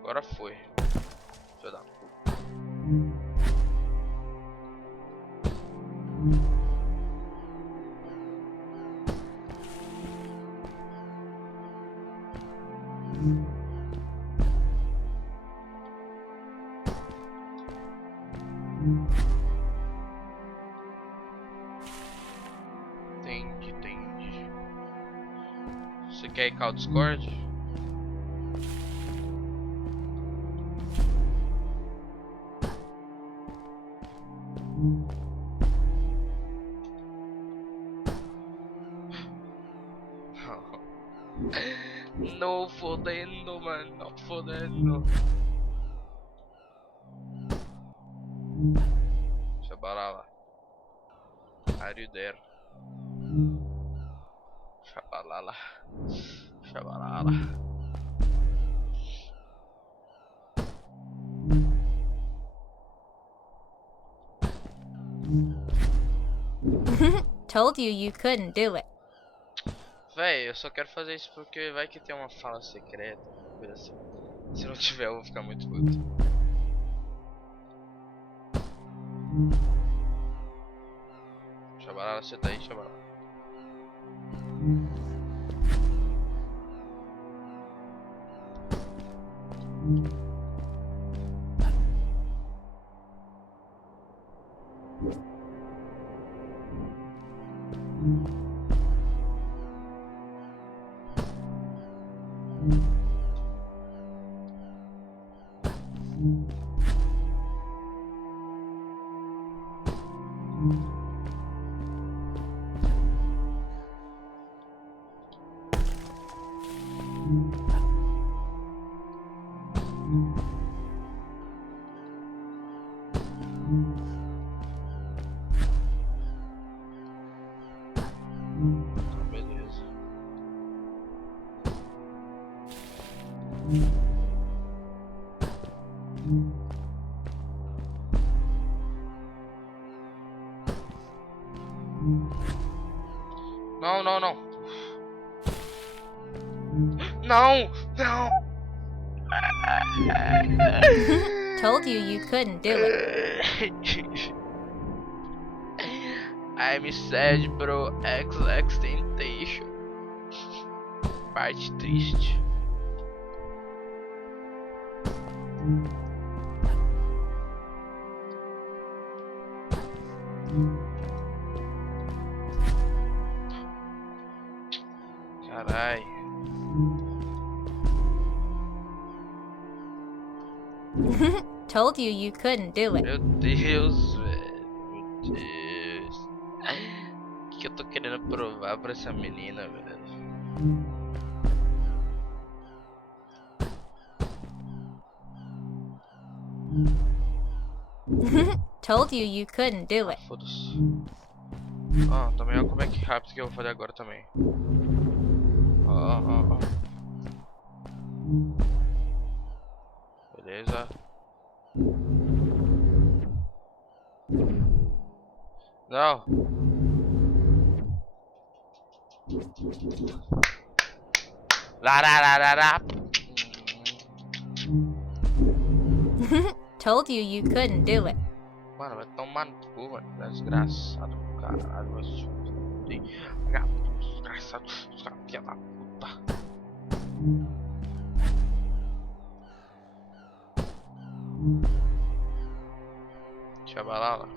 Agora foi. Deixa eu dar. Entendi. Você quer ir cá o Discord? Não fodendo, mano. Não fodendo. Shabalala. Are you there? Shabalala. Shabalala. Told you you couldn't do it. Véi, eu só quero fazer isso porque vai que tem uma fala secreta, coisa assim. Se não tiver, eu vou ficar muito puto. Shabalala, você tá aí, Shabalala? Beleza. Não, não, não. Não, não. Told you you couldn't do it. I'm sad, bro. XX Temptation. Parte triste. Carai. Told you you couldn't do it. Meu Deus, velho. Meu Deus. O que eu tô querendo provar pra essa menina, velho? Told you you couldn't do it. Foda-se. Ah, também olha como é que rápido que eu vou fazer agora também. Ó. Beleza. Não. Larararara. Told you you couldn't do it. Mano, vai tomar no cu, mano. Desgraçado, caralho. Desgraçado. Filha da puta. Shabalala.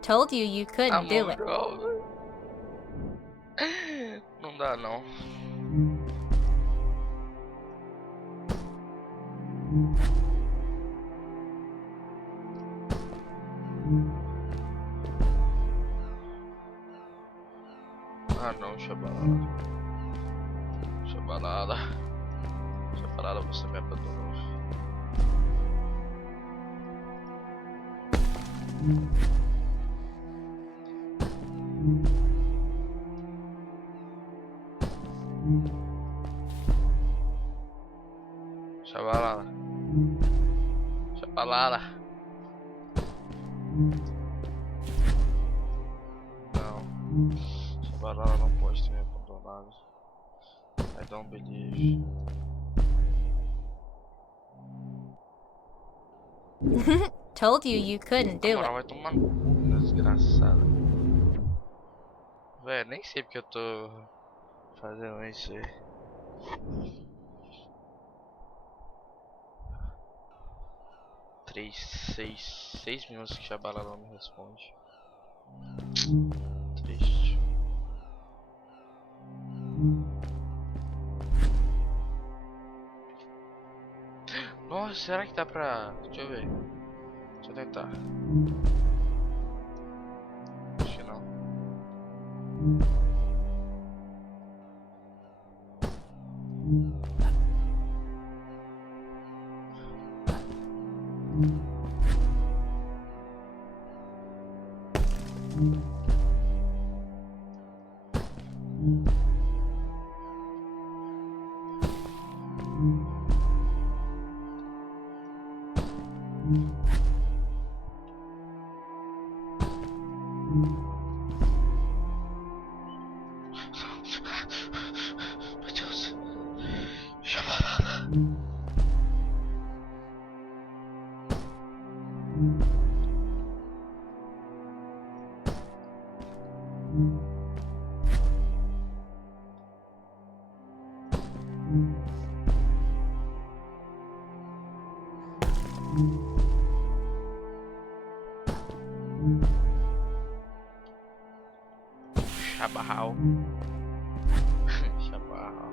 Told you you couldn't do it. Não dá não. Ah não, Shabalala. Shabalala, você me abandonou. Shabalala. Não. Shabalala não pode ter me abandonado. I don't believe. Told you you couldn't Na do moral, it. vai tomar no cu, desgraçada. Véi, nem sei porque eu tô fazendo isso aí. Seis minutos que a balada não me responde. Triste. Nossa, será que dá pra... Deixa eu ver. Deixa eu tentar. Acho que não. Meu Deus. Chabalada. Chabarral. Chabarral.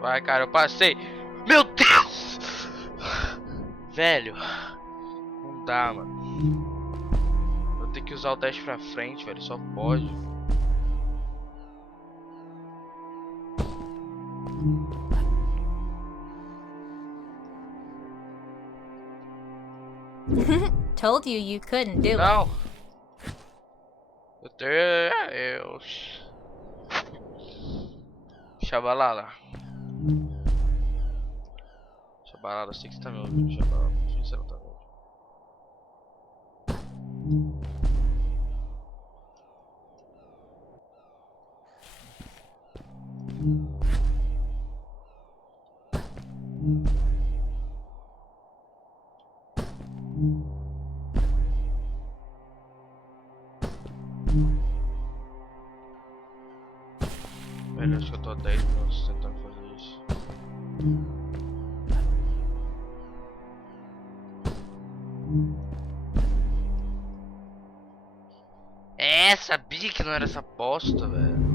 Vai, cara, eu passei. Meu Deus! Velho. Não dá, mano. Vou ter que usar o dash pra frente, velho. Só pode. Told you you couldn't do it. Não. Meu Deus. Chabalala. Chabalala, eu sei que você tá me ouvindo, Chabalala. Não sei se você não tá me ouvindo. Velho, acho que eu tô há 10 minutos tentando fazer isso. É, sabia que não era essa bosta, velho.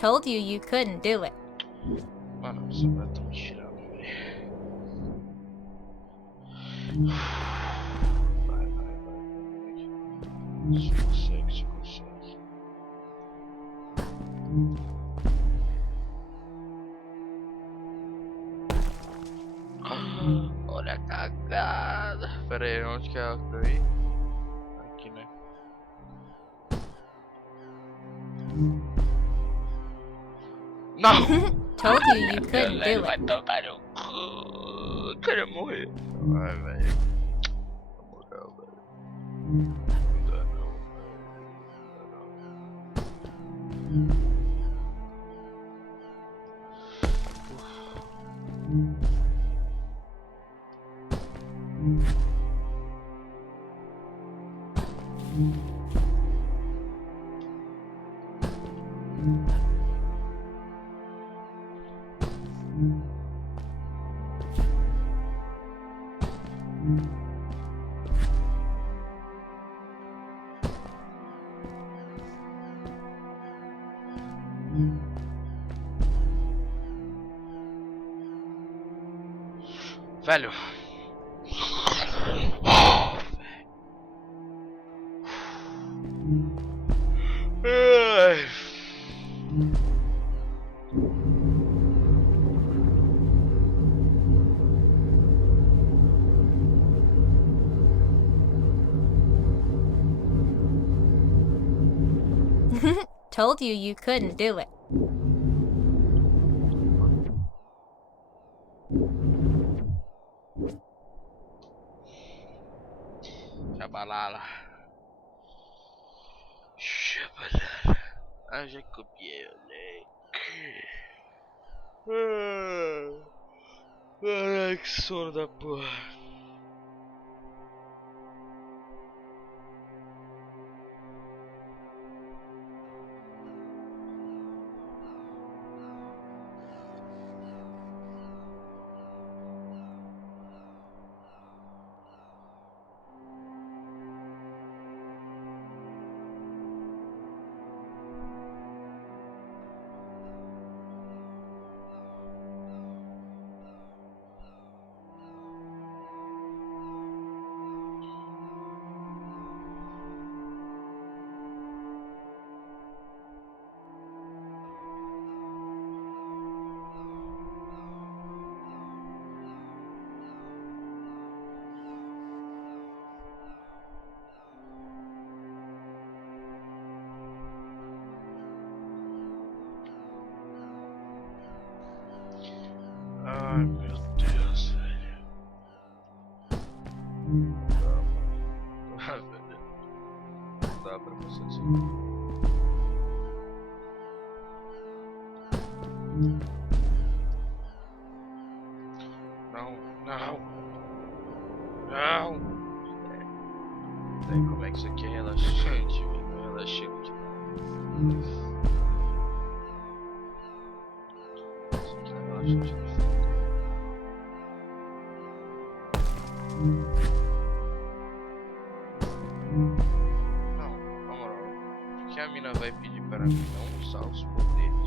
Told you you couldn't do it. Mano, essa mulher tá me tirando, velho. Vai. Você consegue, você consegue. Olha a cagada. Pera aí, onde que é pra ir? Aqui, né? Não! Told you you couldn't do Vai it. tomar no cu. Eu queria morrer. Vai, velho. Na moral, velho. Não dá não, velho. Velho. Ai. Told you you couldn't do it. Chabalala. Chabalala. Ah, já copiei, moleque. Ai, que sono da porra. Ai, meu Deus, velho. Não dá pra você assim. Não, não. Não. Como é que isso aqui é relaxante, velho? Relaxante. Isso aqui é relaxante. Não, na moral, por que a mina vai pedir para mim não usar os poderes?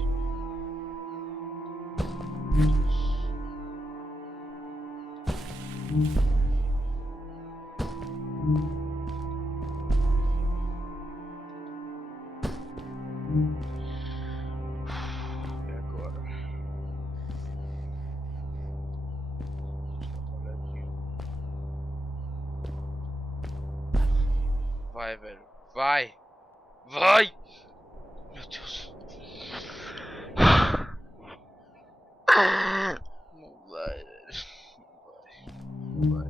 E agora? Vai, velho. Vai! Vai! Meu Deus. Não vai, velho. Não vai.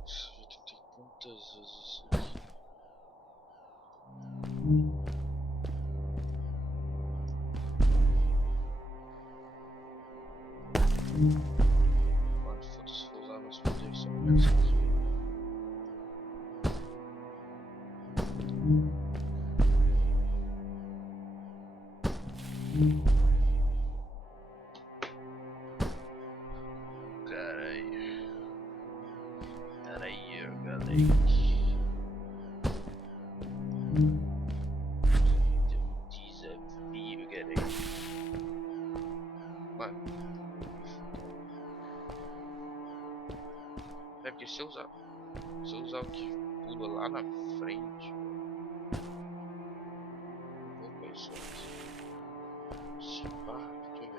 Nossa, eu tentei quantas vezes isso aqui. Mano, foda-se, vou usar meus poderes só pra isso aqui. Caralho, galera. Desafio, galera. Mano. É porque se eu usar o que pula lá na frente, vou com isso. Se pá, deixa eu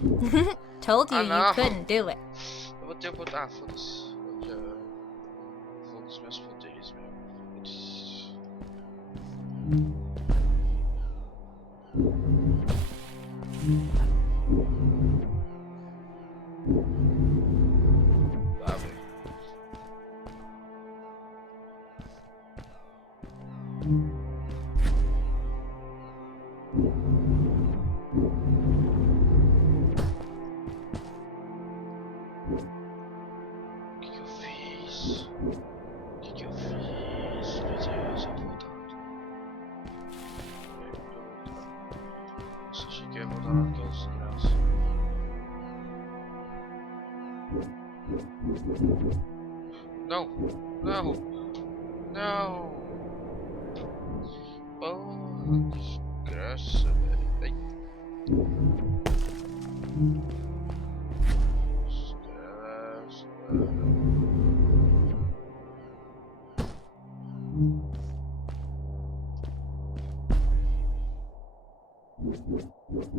ver. Told you Ah, you não. couldn't do it. Eu vou ter que botar. Ah, foda-se. Eu já vou dos meus poderes mesmo. Foda-se. Tá, velho. O que eu fiz? O que eu fiz? Meu Deus, eu tô voltando. Nossa, achei que ia voltar naquelas graças. Não! Não! Não! Porra, desgraça, velho. Ai. Desgraça.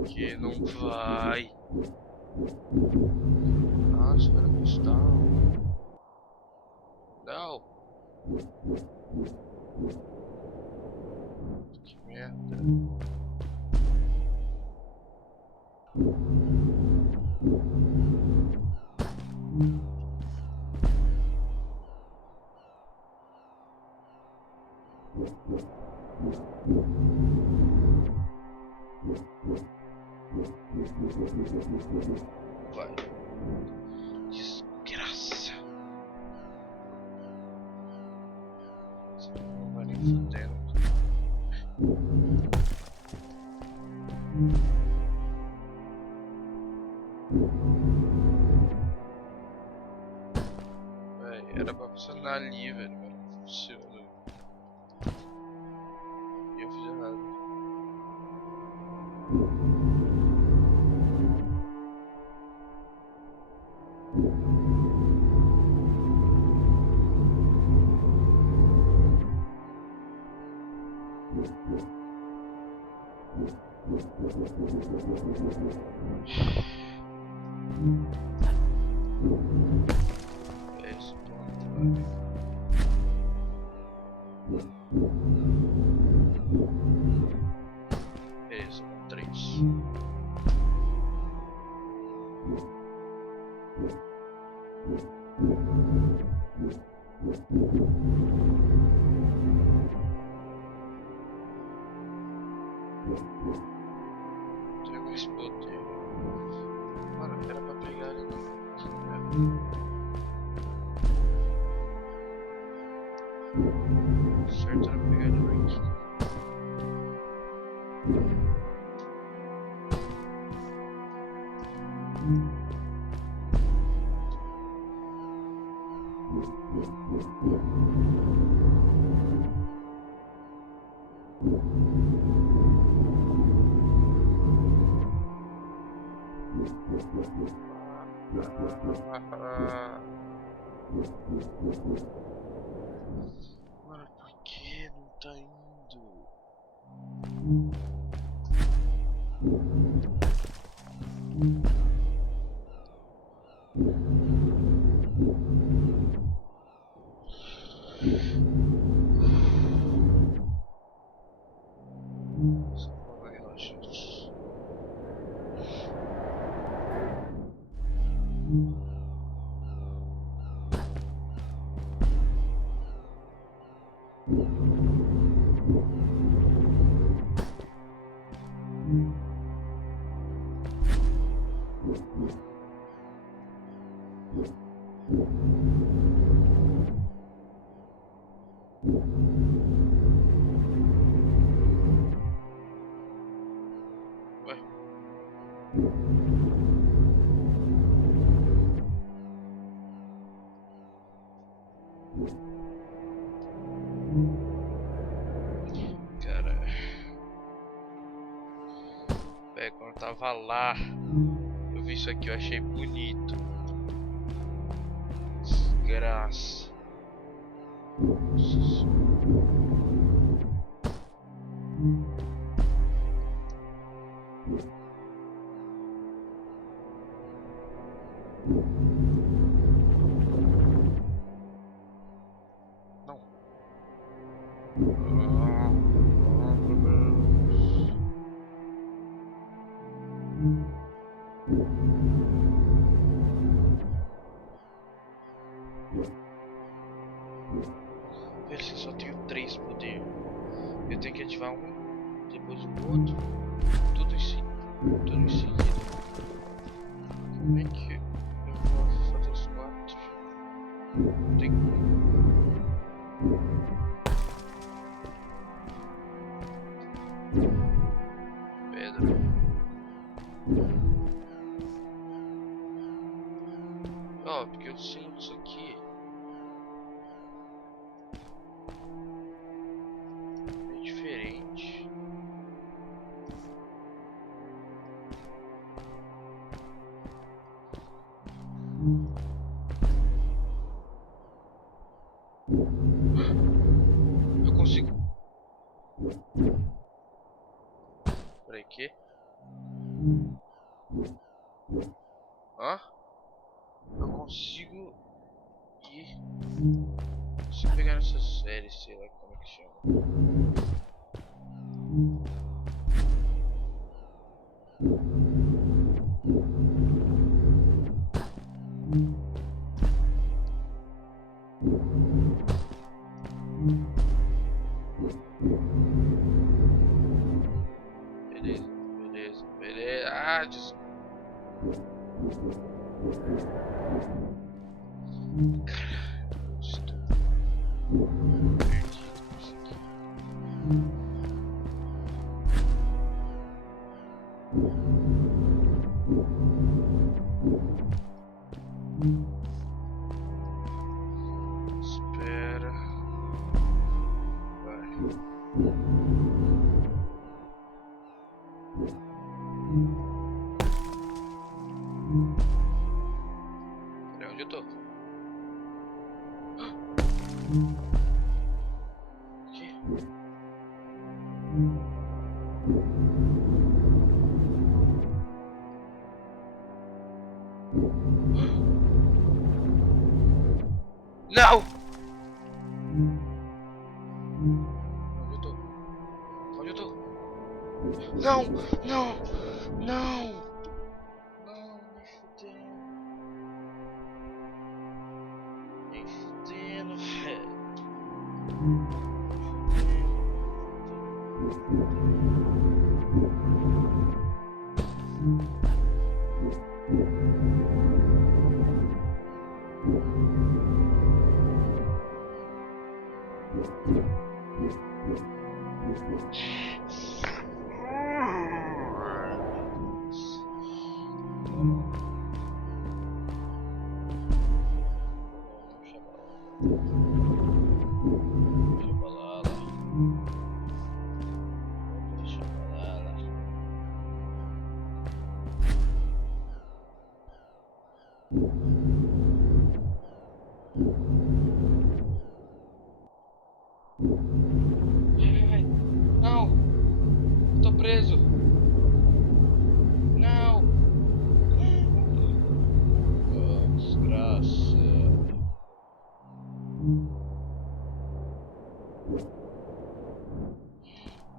Que não vai. Nossa, era cristal. Não. Que merda. Vai. Desgraça. Não vai nem fudendo. Véi, era pra funcionar ali, velho, mas não funciona. E eu fiz errado. É isso, pronto. Beleza, com 3. Tenho esse poder. Mano, era pra pegar ele certo, era pegar ele aqui. Mano, por que não tá indo? Só pra relaxante. Ué. Cara, velho, quando eu tava lá, eu vi isso aqui, eu achei bonito. Desgraça. Não. Velho, eu só tenho 3 poderes. Eu tenho que ativar um, depois o outro. Tudo em seguida. Como é que eu vou fazer os 4? Tem pedra. Ó, porque eu sinto isso aqui. É diferente. Eu consigo. Peraí, que? Hã? Eu consigo ir. Consigo pegar essa série, sei lá como é que chama. Beleza, beleza, beleza. Ah, estou perdido com isso aqui. Espera. Vai. Peraí, onde eu tô? Aqui? Não! Onde eu tô? Onde eu tô? Não! Não! Não! Não, me fudendo. Me fudendo, velho. Vai. Não! Eu tô preso! Não! Oh, desgraça!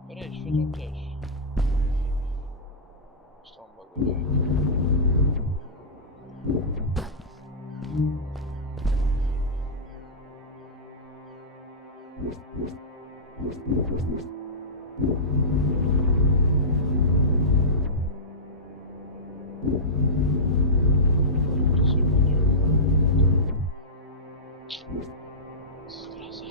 Peraí, deixa eu fazer um teste. Mostrar um bagulho aqui. Desgraça.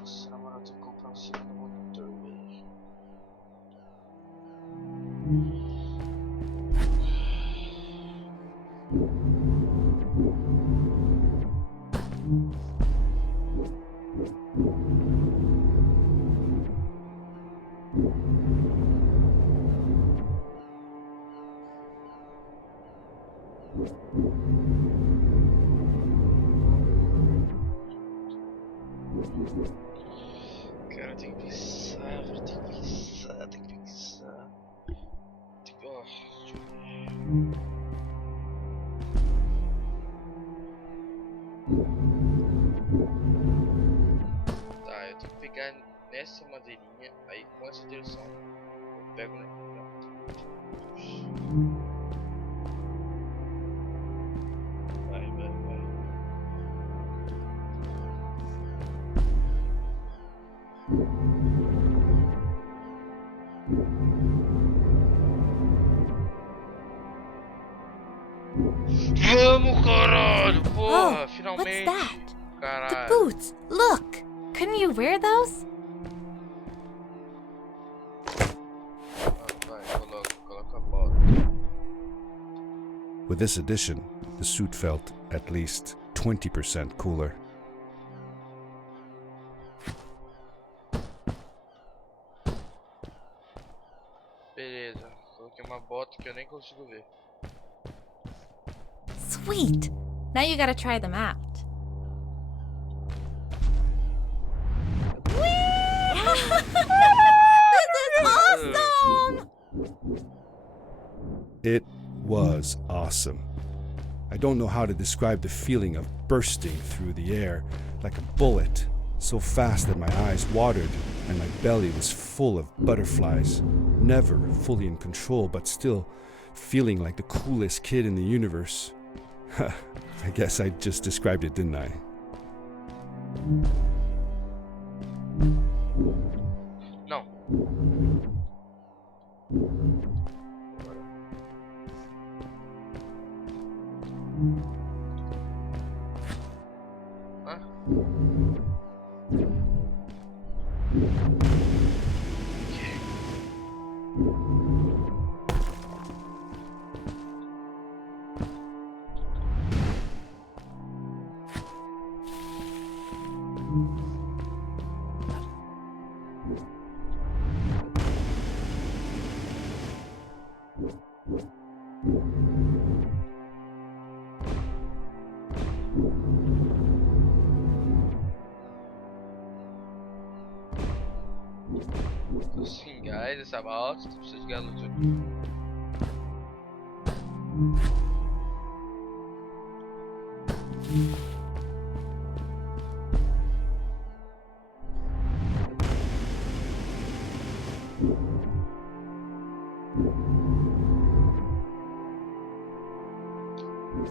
Nossa, na moral, eu tenho que comprar um segundo monitor, velho. Cara, tem que pensar, velho, tem que pensar, tem que pensar. Tem que, ó, deixa eu ver. Tá, eu tenho que pegar nessa madeirinha, aí com essa direção eu pego na. Vai, vai, vai. Vamos, caralho! Porra, Oh, finalmente! what's that? The Caralho! boots! Look! Couldn't you wear those? Vai, coloca a bota. With this addition, the suit felt at least 20% cooler. Beleza, coloquei uma bota que eu nem consigo ver. Sweet! Now you gotta try them out. Awesome! It was awesome. I don't know how to describe the feeling of bursting through the air like a bullet, so fast that my eyes watered and my belly was full of butterflies, never fully in control, but still feeling like the coolest kid in the universe. I guess I just described it, didn't I? Não. Hã? Sim, guys, essa bala, tu precisa de garoto.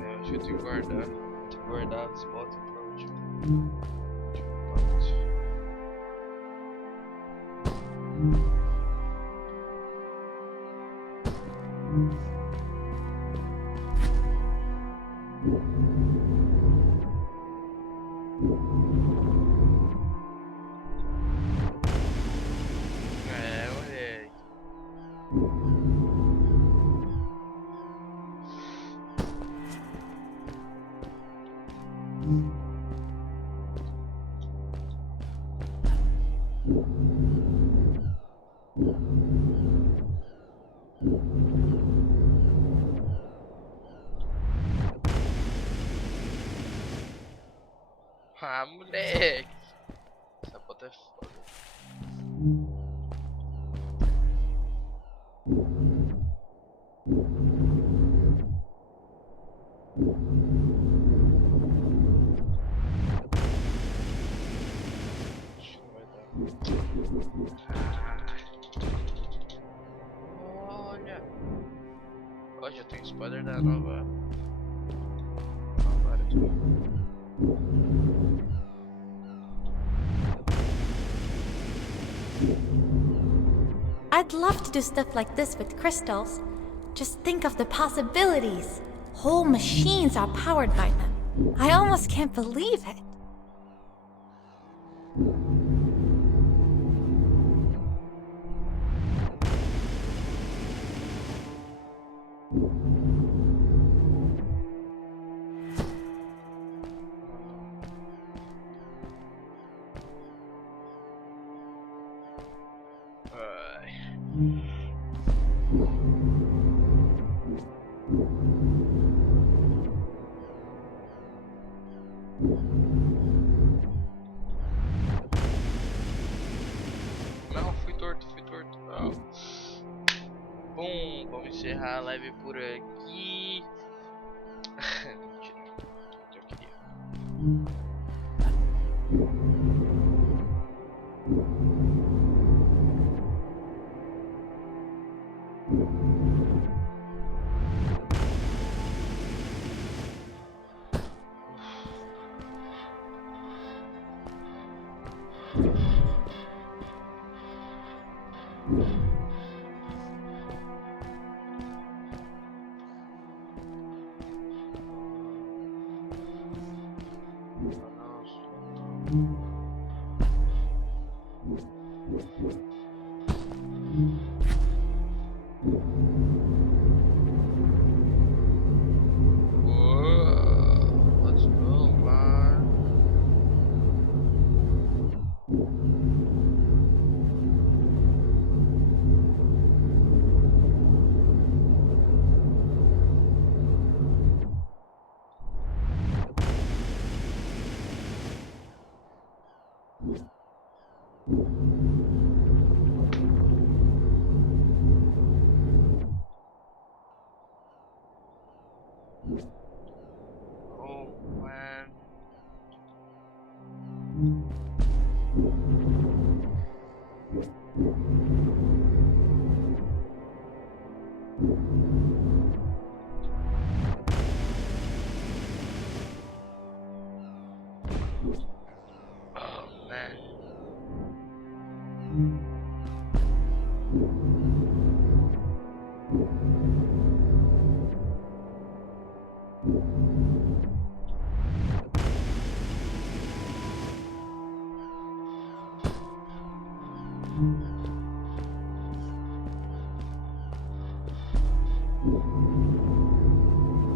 É, acho que eu tenho que guardar. Tenho que guardar as botas pra última parte. É, moleque. Ah, moleque. Essa bota é foda. Acho que vai dar. Olha. Ó, já tem spoiler da nova. Nova área de... I'd love to do stuff like this with crystals. Just think of the possibilities. Whole machines are powered by them. I almost can't believe it. Não, fui torto. Não. Bom, vamos encerrar a live por aqui. Mentira. Eu queria. Let's go, man. Oh man.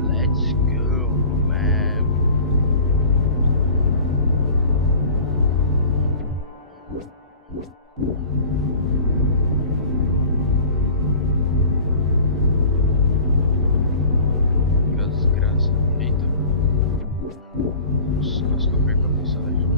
Let's go, man. Que desgraça. Eita. Nossa, quase que eu perco a passagem.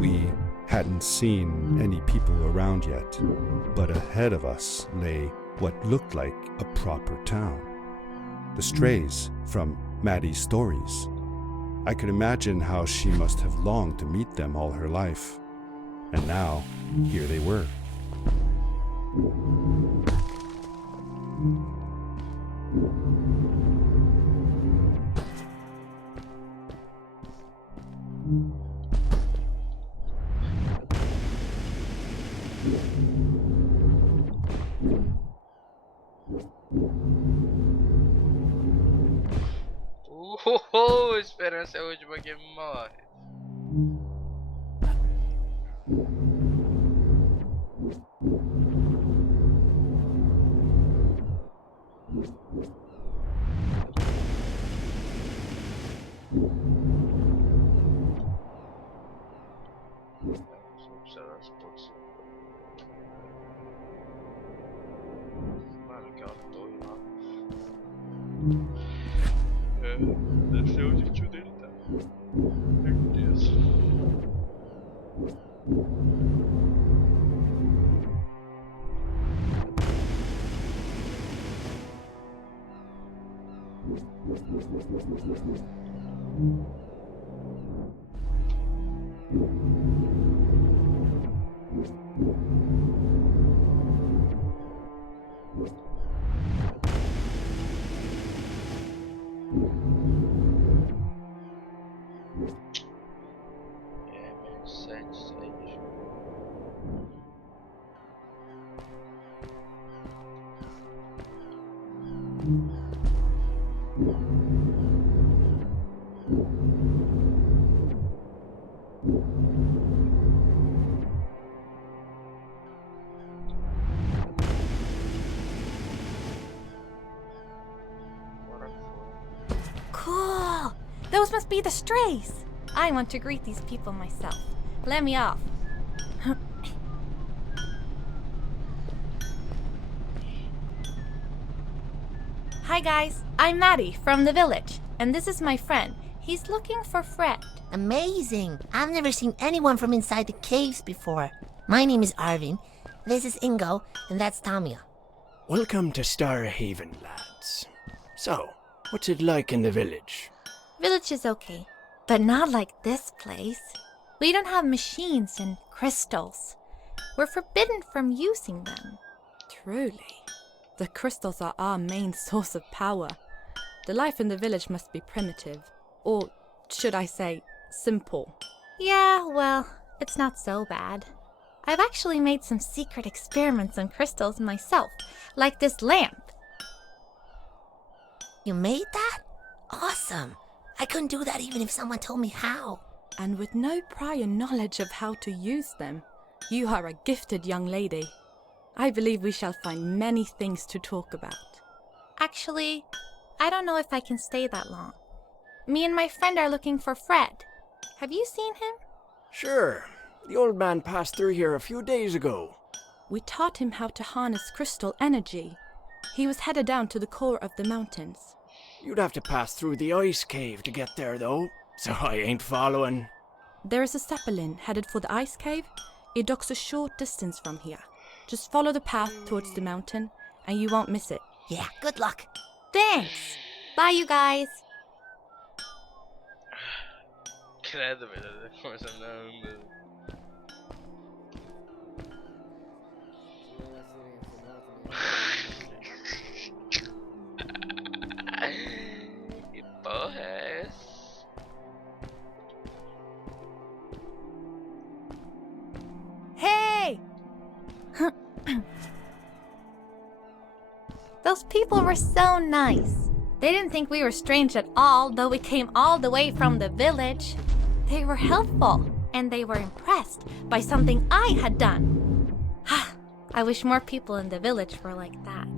We hadn't seen any people around yet, but ahead of us lay what looked like a proper town. The strays from Maddie's stories. I could imagine how she must have longed to meet them all her life. And now, here they were. Esperança é a última que morre. Mano, aquela torre lá. Deve ser onde o tio dele tá. Certeza. Cool! Those must be the strays. I want to greet these people myself. Let me off. Hi guys, I'm Maddie from the village, and this is my friend. He's looking for Fred. Amazing! I've never seen anyone from inside the caves before. My name is Arvin, this is Ingo, and that's Tamia. Welcome to Star Haven, lads. So, what's it like in the village? Village is okay, but not like this place. We don't have machines and crystals. We're forbidden from using them. Truly. The crystals are our main source of power. The life in the village must be primitive. Or, should I say, simple. Yeah, well, it's not so bad. I've actually made some secret experiments on crystals myself, like this lamp. You made that? Awesome! I couldn't do that even if someone told me how. And with no prior knowledge of how to use them, you are a gifted young lady. I believe we shall find many things to talk about. Actually, I don't know if I can stay that long. Me and my friend are looking for Fred. Have you seen him? Sure. The old man passed through here a few days ago. We taught him how to harness crystal energy. He was headed down to the core of the mountains. You'd have to pass through the ice cave to get there, though, so I ain't following. There is a zeppelin headed for the ice cave. It docks a short distance from here. Just follow the path towards the mountain, and you won't miss it. Yeah, good luck. Thanks. Bye, you guys. Credo, velho. Começa não. Que porra é essa? Hey! Those people were so nice. They didn't think we were strange at all, though we came all the way from the village. They were helpful, and they were impressed by something I had done. I wish more people in the village were like that.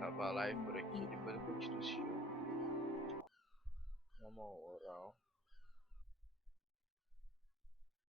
Acabar a live por aqui, depois eu continuo esse jogo.